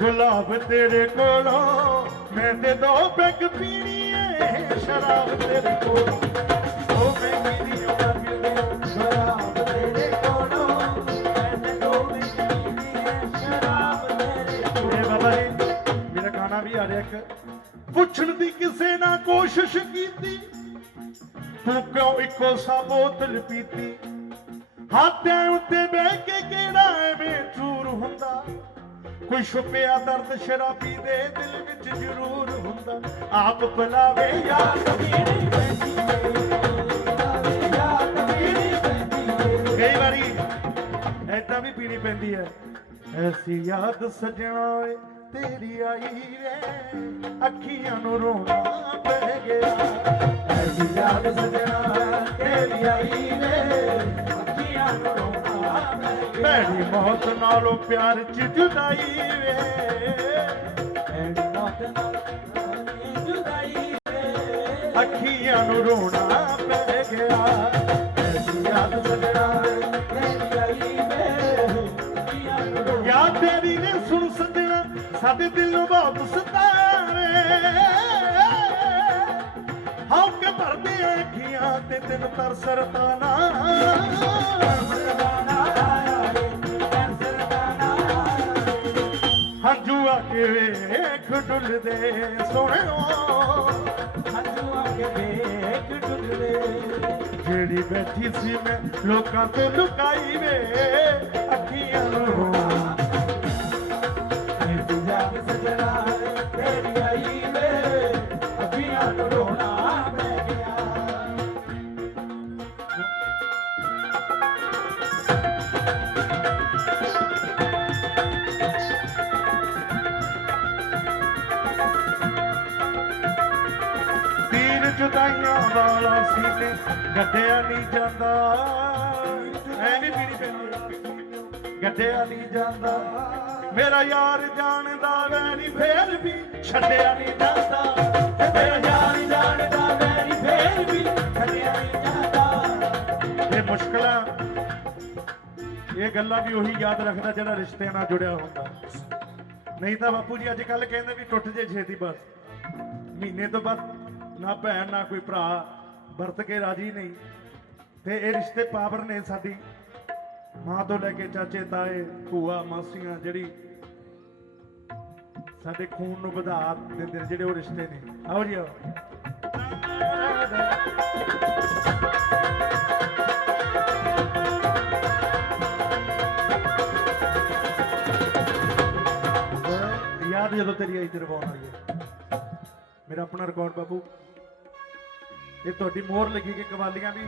ਗੁਲਾਬ ਤੇਰੇ ਕੋਲੋਂ ਮੈਂ ਤੇ ਦੋ ਪੈਗ ਪੀਣੀ ਏ ਸ਼ਰਾਬ ਤੇਰੇ ਕੋਲੋਂ ਉਹ ਮਹਿੰਗੀ ਨਹੀਂ ਮੰਗਦੇ ਗੁਲਾਬ ਤੇਰੇ ਕੋਲੋਂ ਮੈਂ ਤੇ ਦੋ ਪੈਗ ਪੀਣੀ ਏ ਸ਼ਰਾਬ ਤੇਰੇ ਕੋਲੋਂ ਬਾਬਾ ਜੀ ਮੇਰਾ ਗਾਣਾ ਵੀ ਆ ਰਿਹਾ ਇੱਕ ਪੁੱਛਣ ਦੀ ਕਿਸੇ ਨਾ ਕੋਸ਼ਿਸ਼ ਕੀਤੀ ਤੂੰ ਕਿਉਂ ਇੱਕੋ ਸਾ ਬੋਤਲ ਪੀਤੀ ਹਾਥਾਂ ਉੱਤੇ ਬਹਿ ਕੇ ਕਿਹੜਾ ਐਵੇਂ ਚੂਰ ਹੁੰਦਾ ਕੋਈ ਛੁਪਿਆ ਦਰਦ ਸ਼ਰਾਬੀ ਦੇ ਦਿਲ ਵਿੱਚ ਜ਼ਰੂਰ ਹੁੰਦਾ ਆਪ ਬੁਲਾਵੇ ਯਾਰ ਪੀਣੀ ਪੈਂਦੀ ਕਈ ਵਾਰੀ ਐਦਾਂ ਵੀ ਪੀਣੀ ਪੈਂਦੀ ਹੈ ਐਸੀ ਯਾਦ ਸਜਣਾ ਓਏ ਤੇਰੀ ਆਈ ਵੇ ਅੱਖੀਆਂ ਨੂੰ ਰੋਣਾ ਪੈ ਗਿਆ ਐਸੀ ਯਾਦ ਸਜਣਾ ਤੇਰੀ ਆਈ ਵੇ ਅੱਖੀਆਂ ਨੂੰ ਰੋਣਾ ਪੈ ਗਿਆ ਮੇਰੀ ਮੌਤ ਨਾਲੋਂ ਪਿਆਰ ਚ ਜੁਦਾਈ ਵੇ ਮੇਰੀ ਮੌਤ ਨਾਲੋਂ ਜੁਦਾਈ ਵੇ ਅੱਖੀਆਂ ਨੂੰ ਰੋਣਾ ਪੈ ਗਿਆ ਐਸੀ ਯਾਦ ਸਜਣਾ ਤੇਰੀ ਆਈ ਵੇ ਅੱਖੀਆਂ ਨੂੰ ਰੋਣਾ ਯਾਦ ਤੇਰੀ ਨੇ ਸੁਣ ਸਜਣਾ ਸਾਡੇ ਦਿਲ ਨੂੰ ਬਹੁਤ ਸਤਾਵੇ ਹਉ ਕੇ ਭਰਦੇ ਅੱਖੀਆਂ ਤੇ ਤੈਨੂੰ ਤਰਸਰਤਾਨਾ ਹੰਝੂ ਆ ਕੇ ਵੇਖ ਡੁੱਲਦੇ ਸੋਹਣਿਓ ਹੰਝੂ ਆ ਕੇ ਵੇਖ ਡੁੱਲਦੇ ਜਿਹੜੀ ਬੈਠੀ ਸੀ ਮੈਂ ਲੋਕਾਂ ਤੋਂ ਲੁਕਾਈ ਵੇ ਅੱਖੀਆਂ ਨੂੰ ਸਜਣਾ ਤੇਰੀ ਆਈ ਵੇ ਅੱਖੀਆਂ ਨੂੰ ਰੋਣਾ ਪੈ ਗਿਆ ਤੀਰ ਜੁਦਾਈਆਂ ਵਾਲਾ ਸੀਨੇ ਗੱਡਿਆ ਨਹੀਂ ਜਾਂਦਾ ਐ ਵੀ ਪੀਣੀ ਪੈਂਦੀ ਗੱਡਿਆ ਨਹੀਂ ਜਾਂਦਾ ਮੇਰਾ ਯਾਰ ਜਾਣਦਾ ਵੈਰੀ ਫੇਰ ਵੀ ਛੱਡਿਆ ਨਹੀਂ ਜਾਂਦਾ ਮੇਰਾ ਯਾਰ ਜਾਣਦਾ ਵੈਰੀ ਫੇਰ ਵੀ ਛੱਡਿਆ ਨਹੀਂ ਜਾਂਦਾ ਇਹ ਮੁਸ਼ਕਲਾਂ ਇਹ ਗੱਲਾਂ ਵੀ ਉਹੀ ਯਾਦ ਰੱਖਦਾ ਜਿਹੜਾ ਰਿਸ਼ਤੇ ਨਾਲ ਜੁੜਿਆ ਹੁੰਦਾ ਨਹੀਂ ਤਾਂ ਬਾਪੂ ਜੀ ਅੱਜ ਕੱਲ ਕਹਿੰਦੇ ਵੀ ਟੁੱਟ ਜੇ ਛੇਤੀ ਬਸ ਮਹੀਨੇ ਤੋਂ ਬਾਅਦ ਨਾ ਭੈਣ ਨਾ ਕੋਈ ਭਰਾ ਵਰਤ ਕੇ ਰਾਜੀ ਨਹੀਂ ਤੇ ਇਹ ਰਿਸ਼ਤੇ ਪਾਵਰ ਨੇ ਸਾਡੀ ਮਾਂ ਤੋਂ ਲੈ ਕੇ ਚਾਚੇ ਤਾਏ ਭੂਆ ਮਾਸੀਆਂ ਜਿਹੜੀ ਸਾਡੇ ਖੂਨ ਨੂੰ ਵਧਾ ਦਿੰਦੇ ਨੇ ਜਿਹੜੇ ਉਹ ਰਿਸ਼ਤੇ ਨੇ ਆਓ ਜੀ ਆਓ ਯਾਦ ਜਦੋਂ ਤੇਰੀ ਆਈ ਤੇ ਰਵਾਉਣ ਵਾਲੀ ਹੈ मेरा अपना रिकॉर्ड बाबू ये थोड़ी मोहर लगी कि कवालियां भी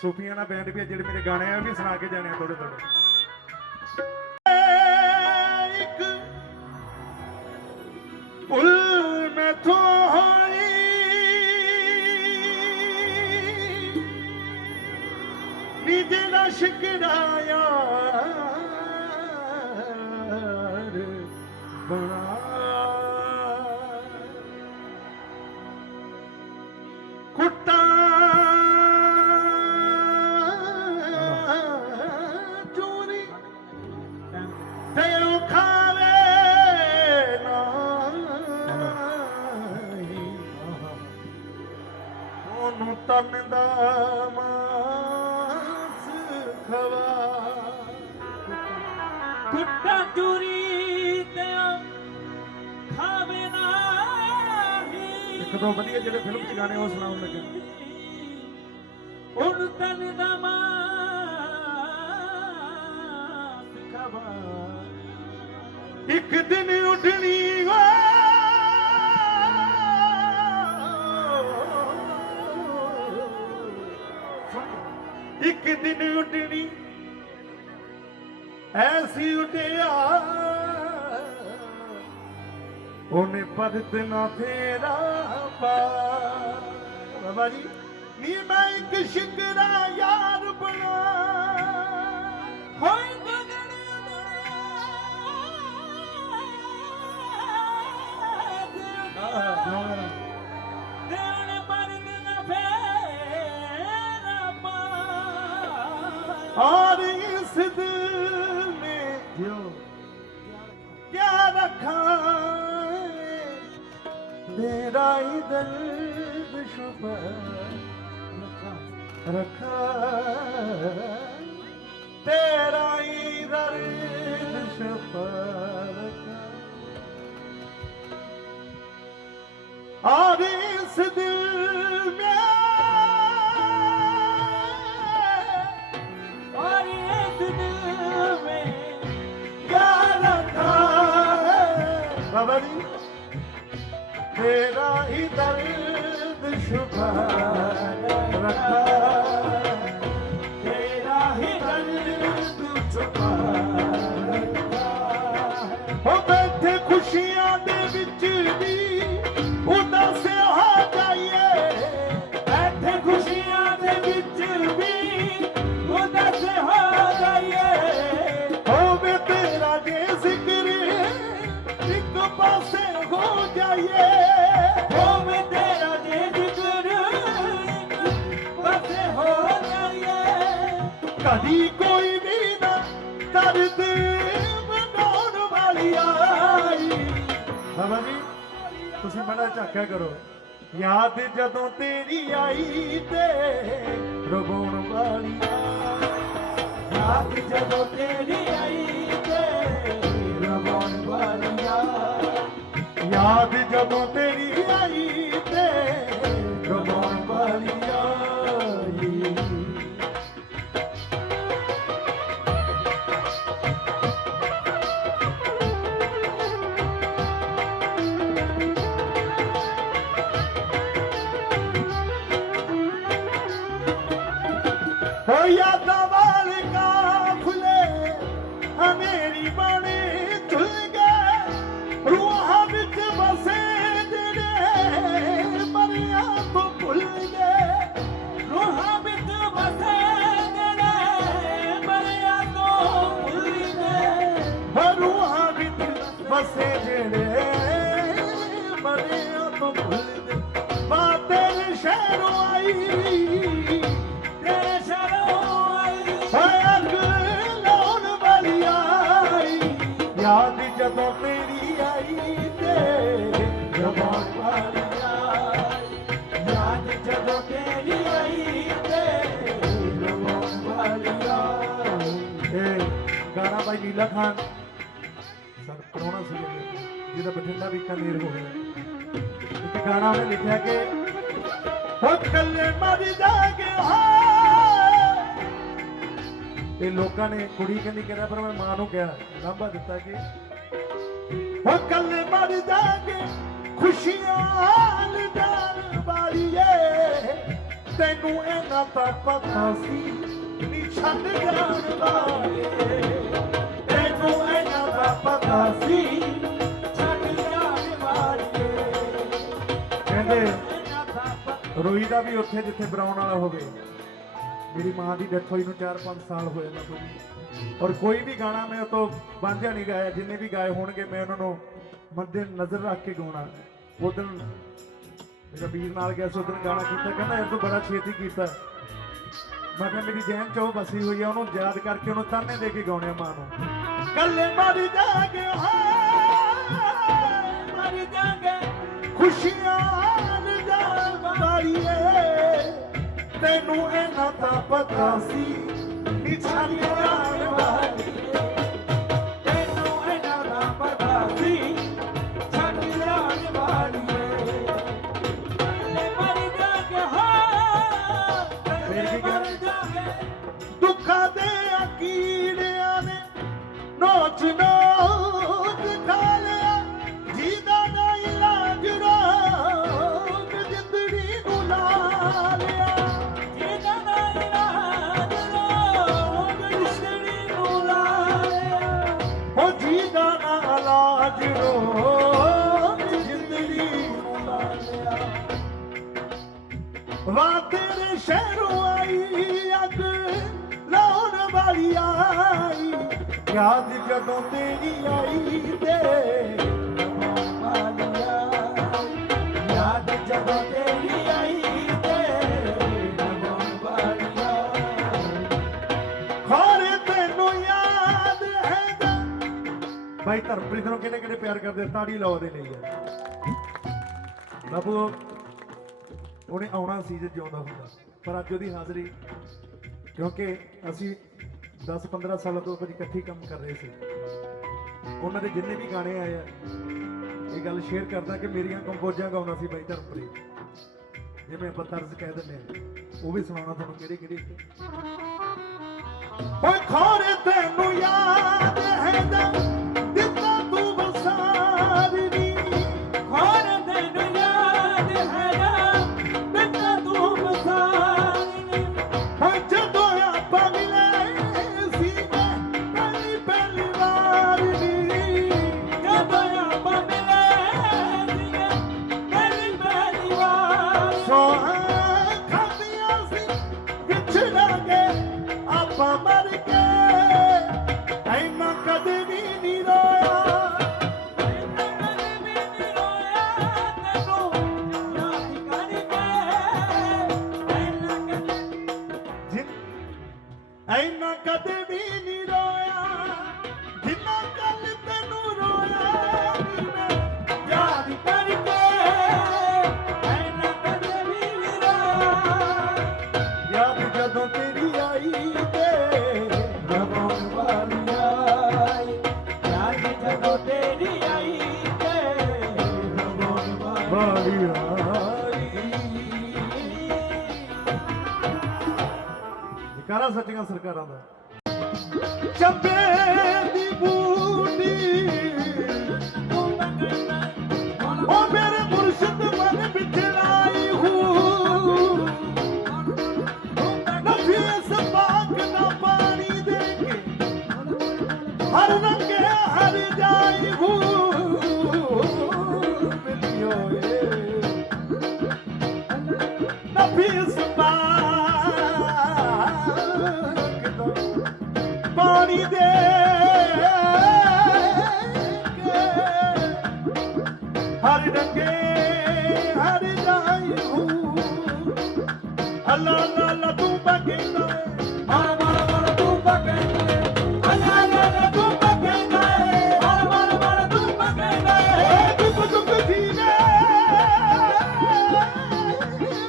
सूफियां ना बैंड भी जेडे मेरे गाने भी सुना के जाने थोड़े थोड़े पुल में थोड़ी निजे ना शिकराया कुत्ता चोरी तेरो खावे नहीं ओनू तन दा मांस खवा कुत्ता चोरी तेरा खावे नाही एक दो बढ़िया जेडे फिल्म च गाने वो सुनाउण लगे उन तन दा मांस खवा एक दिन उठनी हो एक दिन उठनी ऐसी उठिया ओने परत ना फेरा पा बाबा जी नी मैं एक शिकरा यार बना होई देवने मर्द न फेरा पा और इस दिल में क्या रखा है मेरा ही दर्द छुपा रखा तेरा ही दर्द छुपा रखा और इस दिल में और इस दिल में क्या रखा है बाबा जी तेरा ही दर्द छुपा रखा तेरा ही दर्द छुपा रखा हो बैठे खुशियां दे विच भी उदास हो जाइए बैठे खुशियां दे विच भी उदास हो जाइए होवे तेरा जे जिक्र एक पासे हो जाइए होवे तेरा जे जिक्र बसे हो जाइए कभी कोई भी ना दर्द बनाउण वाली आई बाबा जी ਤੁਸੀਂ ਬੜਾ ਝਾਕਿਆ ਕਰੋ ਯਾਦ ਜਦੋਂ ਤੇਰੀ ਆਈ ਤੇ ਰਵਾਉਣ ਵਾਲੀ याद जब तेरी आई ते रवान वालिया ਯਾਦ ਜਦੋਂ ਤੇਰੀ ਆਈ ਤੇ ਰਵਾਉਣ ਵਾਲੀ ਆਈ हो यादा वाले काफले मेरी बाणी चुल गए रूहां विच बसे जेड़े मरिया तो भुल गए रूहां विच बसे जेड़े मरिया तो भुल गए हो रूहां विच बसे जेड़े मरिया तो भुल गए बात तेरे शहरों आई तेरे शरणों आई अग लाउण वाली आई याद जदों तेरी आई ते रवाउण वाली आई याद जब तेरी आई ते रवान वालिया ਇਹ ਗਾਣਾ ਬਾਈ ਨੀਲਾ ਖਾਨ ਸਰ ਪ੍ਰਾਹੁਣਾ ਸੀ ਜਿਹਦਾ ਬਠਿੰਡਾ ਬੀਕਾਨੇਰ ਹੋ ਗਿਆ ਇੱਕ ਗਾਣਾ ਉਹਨੇ ਲਿਖਿਆ ਕਿ हो कल्ले मर जागे हाँ ਇਹ ਲੋਕਾਂ ਨੇ ਕੁੜੀ ਕਹਿੰਦੀ ਕਹਿੰਦਾ ਪਰ ਮੈਂ ਮਾਂ ਨੂੰ ਕਿਹਾ ਲਾਂਭਾ ਦਿੱਤਾ ਕਿ हो कल्ले मर जागे खुशियां ਤੈਨੂੰ ਇਹਨਾਂ ਤਾਂ ਪਤਾ ਸੀ ਨੀ ਛੱਡ ਜਾਣ ਵਾਲੇ ਤੈਨੂੰ ਇਹਨਾਂ ਦਾ ਪਤਾ ਸੀ ਛੱਡ ਜਾਣ ਵਾਲੀਏ ਕਹਿੰਦੇ ਇਹਨਾਂ ਦਾ ਪਤਾ ਰੋਈ ਦਾ ਵੀ ਉੱਥੇ ਜਿੱਥੇ ਬਰਾਉਣ ਵਾਲਾ ਹੋਵੇ ਮੇਰੀ ਮਾਂ ਦੀ ਡੈਥ ਹੋਈ ਨੂੰ 4-5 ਸਾਲ ਹੋਏ ਨਾ ਕੋਈ ਔਰ ਕੋਈ ਵੀ ਗਾਣਾ ਮੈਂ ਉਹ ਤੋਂ ਵਾਂਝਾ ਨਹੀਂ ਗਾਇਆ ਜਿੰਨੇ ਵੀ ਗਾਏ ਹੋਣਗੇ ਮੈਂ ਉਹਨਾਂ ਨੂੰ ਮੱਦੇ ਨਜ਼ਰ ਰੱਖ ਕੇ ਗਾਉਣਾ ਉਦੋਂ ਮੇਰਾ ਵੀਰ ਨਾਲ ਗਿਆ ਸੀ ਉਦੋਂ ਗਾਣਾ ਕੀਤਾ ਕਹਿੰਦਾ ਯਾਰ ਤੂੰ ਬੜਾ ਛੇਤੀ ਕੀਤਾ ਮੈਂ ਕਿਹਾ ਮੇਰੀ ਜਹਿਨ ਚ ਉਹ ਵਸੀ ਹੋਈ ਆ ਉਹਨੂੰ ਯਾਦ ਕਰਕੇ ਉਹਨੂੰ ਤਾਨੇ ਦੇ ਕੇ ਗਾਉਣੇ ਆ ਮਾਂ ਨੂੰ ਕੱਲੇ ਮਰ ਜਾਗੇ ਮਰ ਜਾਗੇ ਖੁਸ਼ੀਆਂ ਮਾਰੀਏ ਤੈਨੂੰ ਇਹਨਾਂ ਦਾ ਪਤਾ ਸੀ ਨੀ ਛੱਡ ਜਾਣ ਵਾਲੀਏ ਤੈਨੂੰ ਇਹਨਾਂ ਦਾ ਪਤਾ ਸੀ ਛੱਡ ਜਾਣ ਵਾਲੀਏ ਕੱਲੇ ਮਰ ਜਾਗੇ ਫਿਰ ਕੀ ਮਰ ਕਰ- ਜਾਗੇ ਦੁੱਖਾਂ ਦੇ ਅਕੀੜਿਆਂ ਨੇ ਨੋਚ ਨੋਚ ਖਾ ਲਿਆ ਜੀਦਾ ਨਾ ਇਲਾਜ ਰੋਗ ਜਿੰਦੜੀ ਨੂੰ ਲਾ ਲਿਆ ਜਿਹਦਾ ਦਾ ਇਲਾਜ ਰੋਗ ਜਿੰਦੜੀ ਨੂੰ ਲਾ ਲਿਆ ਉਹ ਜੀਦਾ ਨਾ ਇਲਾਜ ਰੋਗ ਜਿੰਦੜੀ ਨੂੰ ਲਾ ਲਿਆ ਵਾਹ ਤੇਰੇ ਸ਼ਹਿਰੋਂ ਆਈ ਅੱਗ ਲਾਉਣ ਵਾਲੀ ਆਈ ਯਾਦ ਜਦੋਂ ਤੇਰੀ ਆਈ ਤੇ ਵਾਲੀਆ ਯਾਦ ਜਦੋਂ ਤੇਰੀ ਆਈ ਤੇ ਨਵਾਂ ਵਾਲੀਆ ਖੋਰੇ ਤੈਨੂੰ ਯਾਦ ਹੈਗਾ ਭਾਈ ਧਰਮਪ੍ਰੀਤ ਨੂੰ ਕਿਹੜੇ ਕਿਹੜੇ ਪਿਆਰ ਕਰਦੇ ਤਾੜੀ ਲਾਓ ਦੇ ਲਈ ਯਾਰ ਬਾਬੂ ਉਹਨੇ ਆਉਣਾ ਸੀ ਜੇ ਜਿਉਂਦਾ ਹੁੰਦਾ ਪਰ ਅੱਜ ਉਹਦੀ ਹਾਜ਼ਰੀ ਕਿਉਂਕਿ ਅਸੀਂ 10-15 ਸਾਲਾਂ ਤੋਂ ਕੁਝ ਇਕੱਠੀ ਕੰਮ ਕਰ ਰਹੇ ਸੀ ਉਹਨਾਂ ਦੇ ਜਿੰਨੇ ਵੀ ਗਾਣੇ ਆਏ ਆ ਇਹ ਗੱਲ ਸ਼ੇਅਰ ਕਰਦਾ ਕਿ ਮੇਰੀਆਂ ਕੰਪੋਜ਼ਾਂ ਗਾਉਂਦਾ ਸੀ ਬਾਈ ਧਰਮਪ੍ਰੀਤ ਜਿਵੇਂ ਆਪਾਂ ਤਰਜ਼ ਕਹਿ ਦਿੰਦੇ ਆ ਉਹ ਵੀ ਸੁਣਾਉਣਾ ਤੁਹਾਨੂੰ ਕਿਹੜੀ ਕਿਹੜੀ ਓਏ ਖੋਰੇ ਤੈਨੂੰ ਯਾਦ ਹੈਗਾ ਦਿੱਤਾ ਤੂੰ ਵਸਾਰੀ ਨੀ ਖੋਰ ਤੈਨੂੰ ਯਾਦ ਹੈਗਾ ਬਿੱਤਾ ਤੂੰ ਮਸਾਨੀ ਓਏ ਜਦੋਂ ਆਪਾਂ ਮਿਲੇ ਸੀ ਪਹਿਲੀ ਵਾਰ ਨੀ ਜਦੋਂ ਆਪਾਂ ਮਿਲੇ ਸੀਗੇ ਪਹਿਲੀ ਵਾਰ ਸੋ ਖਾਦੀਆਂ ਸੀ ਵਿਛੜਾਂਗੇ ਆਪਾਂ ਮਰ ਕੇ ਐਨਾ ਕਦੇ ਵੀ ਨਹੀਂ ਰੋਇਆ ਐਨਾ ਕਦੇ ਵੀ ਨਹੀਂ ਰੋਇਆ ਜਿੰਨਾ ਕੱਲ ਤੈਨੂੰ ਰੋਇਆ ਨੀ ਮੈਂ ਯਾਦ ਕਰਕੇ ਐਨਾ ਕਦੇ ਵੀ ਨਹੀਂ ਰੋਇਆ ਯਾਦ ਜਦੋਂ ਤੇਰੀ ਆਈ ਤੇ ਰਵਾਂ ਵਾਲੀਆ ਯਾਦ ਜਦੋਂ ਤੇਰੀ ਆਈ ਤੇ ਰਵਾਂ ਵਾਲੀ ਆਈ ਜਕਾਰਾ ਸੱਚੀਆਂ ਸਰਕਾਰਾਂ ਦਾ ਚੱਬੇ ਦੀ ਬੂਟੀ ਉਹ ਮੇਰੇ ਮੁਰਸ਼ਿਦ ਮਨ ਵਿਚੜਾਈ ਹੂ ਨਫੀ ਇਸ ਬਾਗ ਨਾ ਪਾਣੀ ਦੇ ਕੇ ਹਰ ਰੰਗੇ ਹਰ ਜਾਈ ਹੂ ਮਿਲਿਓ ਏ ਨਫੀ ਇਸ ਬਾਗ ਦਾ ਪਾਣੀ ਦੇ ਕੇ ਹਰ ਰੰਗੇ ਹਰ ਜਾਈ ਹੂ ਅੱਲਾ ਅੱਲਾ ਅੱਲਾ ਤੂੰ ਬਗੇਂਦਾ ਮਰ ਮਰ ਮਰ ਤੂੰ ਬਗੈਂਦਾ ਅੱਲਾ ਅੱਲਾ ਤੂੰ ਬਗੈਂਦਾ ਮਰ ਮਰ ਮਰ ਤੂੰ ਬਗੈਂਦਾ ਦੁੱਖ ਦੁੱਖ ਜੀਵੇ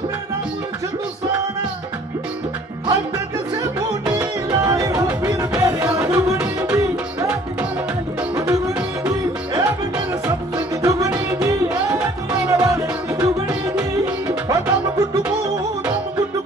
ਮੇਰਾ ਮੁਰਸ਼ਿਦ ਸਾਣਾ ਹੱਥ ਕਿਸੇ ਬੂਟੀ ਲਾਈ ਹੋ ਫਿਰ ਮੇਰੇ ਦੁਗਣੀ ਦੀ ਦੁਗਣੀ ਦੀ ਇਹ ਵੀ ਮੇਰੇ ਸਪਨੇ ਦੀ ਦੁਗਣੀ ਦੀ ਇਹ ਤੁਮਾਰੇ ਵਾਲੇ ਦੀ ਦੁਗਣੀ ਦੀ ਦਮ ਗੁੱਟੂ ਦਮ ਗੁੱਟੂ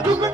ਦੁੱਗਣੀ